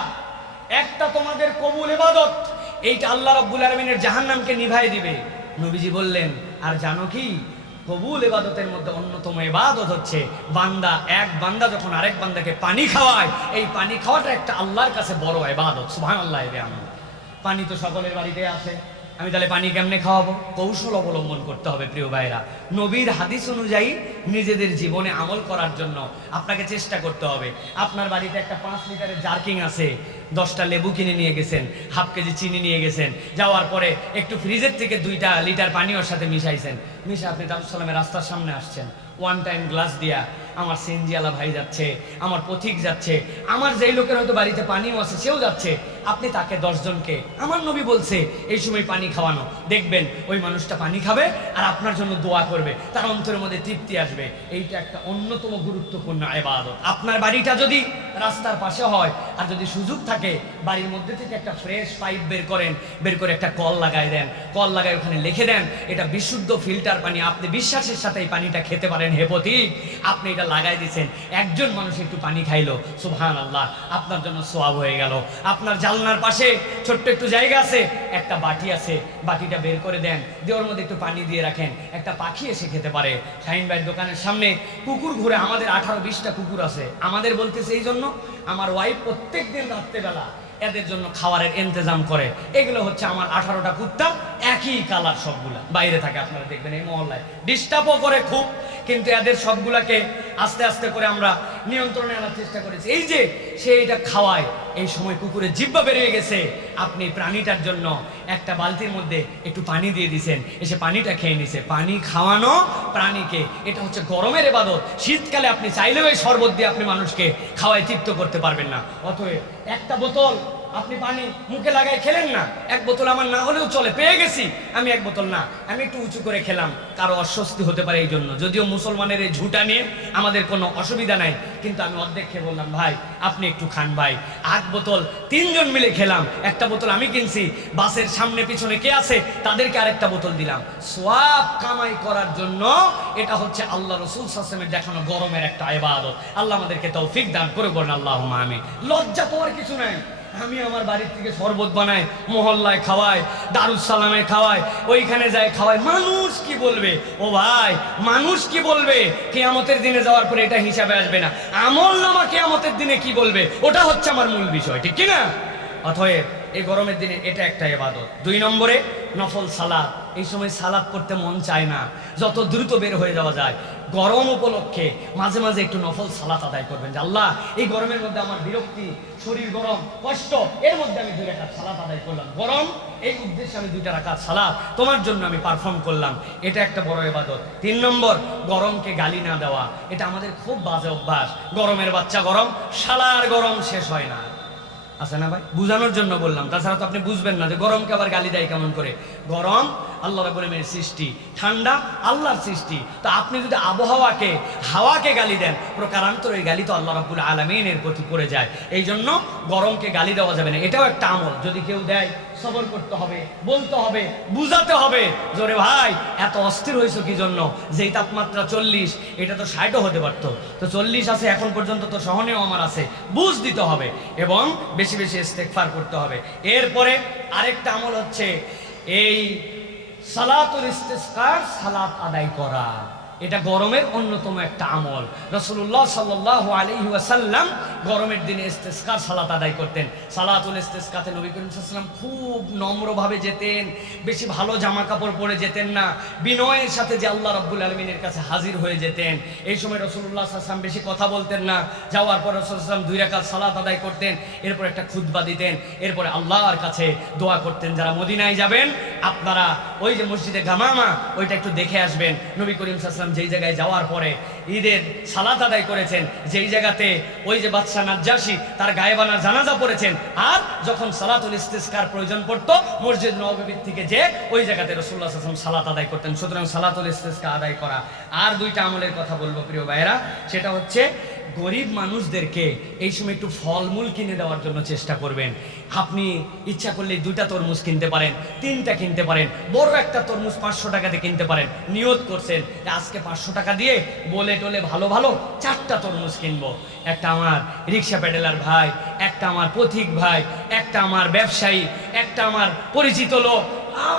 একটা তোমাদের কবুল ইবাদত, এইটা আল্লাহ রাব্বুল আলামিনের জাহান্নামকে নিভাই দিবে। নবীজি বললেন, আর জানো কি, কবুল ইবাদতের মধ্যে অন্যতম ইবাদত হচ্ছে এক বান্দা যখন আরেক বান্দাকে পানি খাওয়ায়, এই পানি খাওয়াটা একটা আল্লাহর কাছে বড় ইবাদত। সুবহানাল্লাহ। পানি তো সকলের বাড়িতে আছে, আমি তাহলে পানি কেমনে খাওয়াবো? কৌশল অবলম্বন করতে হবে প্রিয় ভাইরা। নবীর হাদিস অনুযায়ী নিজেদের জীবনে আমল করার জন্য আপনাকে চেষ্টা করতে হবে। আপনার বাড়িতে একটা 5 লিটারের জার্কিং আছে, 10টা লেবু কিনে নিয়ে গেছেন, হাফ কেজি চিনি নিয়ে গেছেন, যাওয়ার পরে একটু ফ্রিজের থেকে 2টা লিটার পানি ওর সাথে মিশাইছেন, মিশে আপনি দারুসালামের রাস্তার সামনে আসছেন, 1 টাইম গ্লাস দিয়া আমার সিএনজিওয়ালা ভাই যাচ্ছে, আমার পথিক যাচ্ছে, আমার যেই লোকের হয়তো বাড়িতে পানিও আছে সেও যাচ্ছে, আপনি তাকে 10 জনকে, আমার নবী বলছে এই সময় পানি খাওয়ানো, দেখবেন ওই মানুষটা পানি খাবে আর আপনার জন্য দোয়া করবে, তার অন্তরের মধ্যে তৃপ্তি আসবে। এইটা একটা অন্যতম গুরুত্বপূর্ণ ইবাদত। আপনার বাড়িটা যদি রাস্তার পাশে হয় আর যদি সুযোগ থাকে বাড়ির মধ্যে থেকে একটা ফ্রেশ পাইপ বের করেন, বের করে একটা কল লাগাই দেন, কল লাগাই ওখানে লিখে দেন এটা বিশুদ্ধ ফিল্টার পানি, আপনি বিশ্বাসের সাথে এই পানিটা খেতে পারেন। হে পথিক, আপনি এটা লাগাই দিয়েছেন, একজন মানুষ একটু পানি খাইলো, সুবহানাল্লাহ, আপনার জন্য সওয়াব হয়ে গেল। আপনার জানলার পাশে ছোট্ট একটু জায়গা আছে, একটা বাটি আছে, বাটিটা বের করে দেন, দিয়ে ওর মধ্যে একটু পানি দিয়ে রাখেন, একটা পাখি এসে খেতে পারে। শাহিন ভাইয়ের দোকানের সামনে কুকুর ঘুরে, আমাদের 18-20টা কুকুর আছে। আমাদের বলতেছে এই জন্য আমার ওয়াইফ প্রত্যেক দিন রাত্রেবেলা এদের জন্য খাবারের ইন্তজাম করে। এগুলো হচ্ছে আমার 18টা কুত্তা, একই কালার সবগুলা, বাইরে থাকে, আপনারা দেখবেন এই মহল্লায় ডিস্টার্বও করে খুব, কিন্তু এদের সবগুলাকে আস্তে আস্তে করে আমরা নিয়ন্ত্রণে আনার চেষ্টা করেছি। এই যে সে এটা খাওয়ায়, এই সময় কুকুরের জিহ্বা বেরিয়ে গেছে, আপনি প্রাণীটার জন্য একটা বালতির মধ্যে একটু পানি দিয়ে দিয়েছেন, এসে পানিটা খেয়ে নিছে। পানি খাওয়ানো প্রাণীকে, এটা হচ্ছে গরমের ইবাদত। শীতকালে আপনি চাইলেও এই শরবত দিয়ে আপনি মানুষকে খাওয়ায় তৃপ্ত করতে পারবেন না। অতএব একটা বোতল আপনি পানি মুখে লাগাই খেলেন না, এক বোতল আমার না হলেও চলে, পেয়ে গেছি আমি এক বোতল না, আমি একটু উঁচু করে খেলাম, কারো অস্বস্তি হতে পারে এই জন্য। যদিও মুসলমানের এই ঝুটা নিয়ে আমাদের কোনো অসুবিধা নাই, কিন্তু আমি অর্ধেক খেয়ে বললাম ভাই আপনি একটু খান ভাই। 8 বোতল 3 জন মিলে খেলাম, একটা বোতল আমি কিনছি, বাসের সামনে পিছনে কে আছে তাদেরকে আরেকটা বোতল দিলাম, সওয়াব কামাই করার জন্য। এটা হচ্ছে আল্লাহ রাসূল সাল্লাল্লাহু আলাইহি ওয়াসাল্লামের দেখানো গরমের একটা ইবাদত। আল্লাহ আমাদেরকে তৌফিক দান করে বলেন আল্লাহুম্মা আমিন। লজ্জা পাওয়ার কিছু নাই, আমি আমার বাড়ির থেকে শরবত বানাই, মহল্লায় খাওয়াই, দারুস সালামে খাওয়াই, ওইখানে যায় খাওয়াই, মানুষ কি বলবে? ও ভাই, মানুষ কি বলবে? কিয়ামতের দিনে যাওয়ার পরে এটা হিসাবে আসবে না, আমলনামা কিয়ামতের দিনে কি বলবে, ওটা হচ্ছে আমার মূল বিষয়, ঠিক কি না? অতএব এই গরমের দিনে এটা একটা ইবাদত। 2 নম্বরে নফল সালাত। এই সময় সালাত করতে মন চায় না, যত দ্রুত বের হয়ে যাওয়া যায়। গরম উপলক্ষে মাঝে মাঝে একটু নফল সালাত আদায় করবেন, যে আল্লাহ এই গরমের মধ্যে আমার বিরক্তি, শরীর গরম, কষ্ট, এর মধ্যে আমি 2 রাকাত সালাত আদায় করলাম, গরম এই উদ্দেশ্যে আমি 2টা রাকাত সালাত তোমার জন্য আমি পারফর্ম করলাম, এটা একটা বড় ইবাদত। 3 নম্বর, গরমকে গালি না দেওয়া। এটা আমাদের খুব বাজে অভ্যাস। গরমের বাচ্চা গরম, শালার গরম শেষ হয় না, আছে না ভাই? বুঝানোর জন্য বললাম, তাছাড়া তো আপনি বুঝবেন না যে গরমকে আবার গালি দেয় কেমন করে। গরম আল্লাহ রাব্বুল আলামিনের সৃষ্টি, ঠান্ডা আল্লাহর সৃষ্টি। তো আপনি যদি আবহাওয়াকে, হাওয়াকে গালি দেন, প্রকারান্তরে এই গালি তো আল্লাহ রাব্বুল আলামিনের প্রতি পড়ে যায়। এই জন্য গরমকে গালি দেওয়া যাবে না, এটাও একটা আমল। যদি কেউ দেয়, সবর করতে হবে, বলতে হবে, বুঝাতে হবে, জোরে ভাই এত অস্থির হয়েছো কি জন্য? যেই তাপমাত্রা 40, এটা তো 60ও হতে পারতো, তো 40 আছে এখন পর্যন্ত, তো সহনেও আমার আছে, বুঝ দিতে হবে এবং বেশি বেশি ইস্তেগফার করতে হবে। এরপরে আরেকটা আমল হচ্ছে এই সালাতুল ইস্তিসকার, সালাত আদায় করা। এটা গরমের অন্যতম একটা আমল। রাসূলুল্লাহ সাল্লাল্লাহু আলাইহি ওয়াসাল্লাম গরমের দিনে ইস্তিসকার সালাত আদায় করতেন। সালাতুল ইস্তিসকাতে নবী করিম সাল্লাল্লাহু আলাইহি ওয়াসাল্লাম খুব নম্রভাবে যেতেন, বেশি ভালো জামা কাপড় পরে যেতেন না, বিনয়ের সাথে যে আল্লাহ রাব্বুল আলামিনের কাছে হাজির হয়ে যেতেন। এই সময় রাসূলুল্লাহ সাল্লাল্লাহু আলাইহি ওয়াসাল্লাম বেশি কথা বলতেন না। যাওয়ার পর রাসূলুল্লাহ সাল্লাল্লাহু আলাইহি ওয়াসাল্লাম 2 রাকাত সালাত আদায় করতেন, এরপর একটা খুতবা দিতেন, এরপরে আল্লাহর কাছে দোয়া করতেন। যারা মদিনায় যাবেন আপনারা ওই যে মসজিদে গামামা, ওইটা একটু দেখে আসবেন। নবী করিম সাল্লাল্লাহু আলাইহি ওয়াসাল্লাম যেই জায়গায় যাওয়ার পরে ঈদের সালাত আদায় করেছেন, যেই জায়গাতে ওই যে বাদশা নাজ্জাশী তার গায়েবানা জানাজা পড়েছেন, আর যখন সালাতুল ইস্তিসকার প্রয়োজন পড়তো মসজিদ নববী থেকে যে ওই জায়গাতে রাসূলুল্লাহ সাল্লাল্লাহু আলাইহি ওয়াসাল্লাম সালাত আদায় করতেন। সুতরাং সালাতুল ইস্তিসকা আদায় করা। আর 2টা আমলের কথা বলবো প্রিয় ভাইয়েরা, সেটা হচ্ছে গরিব মানুষদেরকে এই সময় একটু ফলমূল কিনে দেওয়ার জন্য চেষ্টা করবেন। আপনি ইচ্ছা করলে 2টা তরমুজ কিনতে পারেন, 3টা কিনতে পারেন, বড় একটা তরমুজ 500 টাকাতে কিনতে পারেন। নিয়ত করছেন যে আজকে 500 টাকা দিয়ে বলে টলে ভালো ভালো 4টা তরমুজ কিনবো। একটা আমার রিক্সা প্যাডেলার ভাই, একটা আমার পথিক ভাই, একটা আমার ব্যবসায়ী, একটা আমার পরিচিত লোক,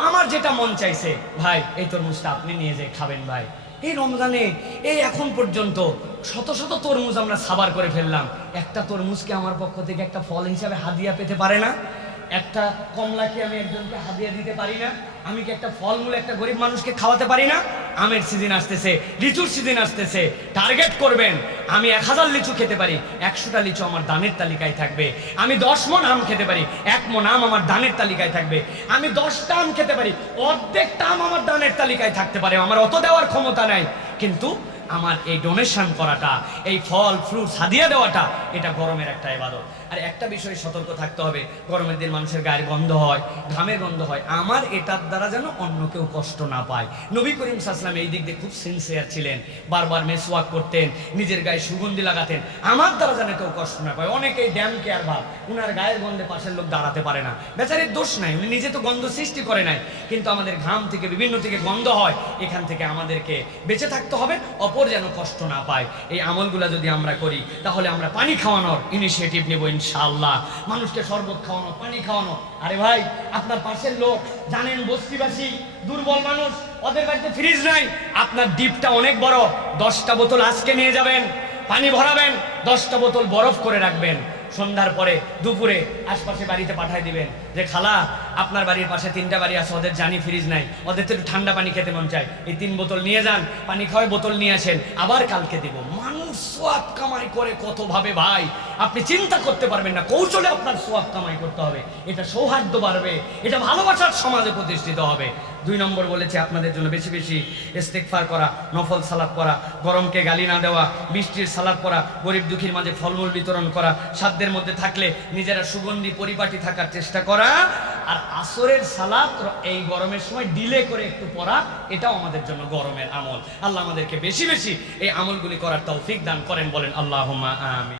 আমার যেটা মন চাইছে ভাই এই তরমুজটা আপনি নিয়ে যেয়ে খাবেন ভাই। এই রমজানে এই এখন পর্যন্ত শত শত তরমুজ আমরা সাবার করে ফেললাম, একটা তরমুজকে আমার পক্ষ থেকে একটা ফল হিসাবে হাদিয়া পেতে পারে না? একটা কমলাকে আমি একজনকে হাদিয়া দিতে পারি না? আমি কি একটা ফলমূল একটা গরিব মানুষকে খাওয়াতে পারি না? আমের সিজন আসতেছে, লিচুর সিজন আসতেছে, টার্গেট করবেন আমি 1000 লিচু খেতে পারি, 100টা লিচু আমার দানের তালিকায় থাকবে। আমি 10 মণ আম খেতে পারি, 1 মণ আম আমার দানের তালিকায় থাকবে। আমি 10টা আম খেতে পারি, অর্ধেকটা আম আমার দানের তালিকায় থাকতে পারে। আমার অত দেওয়ার ক্ষমতা নাই, কিন্তু আমার এই ডোনেশন করাটা, এই ফল ফ্রুটস হাদিয়া দেওয়াটা, এটা গরমের একটা ইবাদত। আর একটা বিষয়ে সতর্ক থাকতে হবে, গরমের দিন মানুষের গায়ের গন্ধ হয়, ঘামের গন্ধ হয়, আমার এটার দ্বারা যেন অন্য কেউ কষ্ট না পায়। নবী করিম সাল্লাল্লাহু আলাইহি ওয়াসাল্লাম এই দিক দিয়ে খুব সিনসিয়ার ছিলেন, বারবার মেসওয়াক করতেন, নিজের গায়ে সুগন্ধি লাগাতেন, আমার দ্বারা যেন কেউ কষ্ট না পায়। অনেকেই ড্যাম কেয়ার ভাব, উনার গায়ের গন্ধে পাশের লোক দাঁড়াতে পারে না, বেচারের দোষ নাই, উনি নিজে তো গন্ধ সৃষ্টি করে নাই, কিন্তু আমাদের ঘাম থেকে বিভিন্ন থেকে গন্ধ হয়, এখান থেকে আমাদেরকে বেঁচে থাকতে হবে, অপর যেন কষ্ট না পায়। এই আমলগুলো যদি আমরা করি তাহলে আমরা পানি খাওয়ানোর ইনিশিয়েটিভ নেব ইনশাআল্লাহ, মানুষকে শরবত খাওয়ানো, পানি খাওয়ানো। আরে ভাই, আপনার পাশের লোক জানেন বস্তিবাসী দুর্বল মানুষ, ওদের বাড়িতে ফ্রিজ নাই, আপনার ডিপটা অনেক বড়, 10টা বোতল আজকে নিয়ে যাবেন, পানি ভরাবেন, 10টা বোতল বরফ করে রাখবেন, সন্ধ্যার পরে দুপুরে আশপাশে বাড়িতে পাঠায় দিবেন যে খালা আপনার বাড়ির পাশে 3টা বাড়ি আছে, ওদের জানি ফ্রিজ নাই, ওদের তো একটু ঠান্ডা পানি খেতে মন চায়, এই 3 বোতল নিয়ে যান, পানি খাওয়ায় বোতল নিয়ে আসেন, আবার কালকে দেব। মানুষ সোয়াব কামাই করে কত ভাবে ভাই, আপনি চিন্তা করতে পারবেন না, কৌশলে আপনার সোয়াব কামাই করতে হবে, এটা সৌহার্দ্য বাড়বে, এটা ভালোবাসার সমাজে প্রতিষ্ঠিত হবে। 2 নম্বর বলেছে আপনাদের জন্য বেশি বেশি ইস্তেগফার করা, নফল সালাত করা, গরমকে গালি না দেওয়া, বৃষ্টির সালাত পড়া, গরিব দুঃখীর মাঝে ফলমূল বিতরণ করা, সাধ্যের মধ্যে থাকলে নিজেরা সুগন্ধি পরিপাটি থাকার চেষ্টা করা, আর আসরের সালাত এই গরমের সময় ডিলে করে একটু পড়া, এটাও আমাদের জন্য গরমের আমল। আল্লাহ আমাদেরকে বেশি বেশি এই আমলগুলি করার তৌফিক দান করেন, বলেন আল্লাহুম্মা আমিন।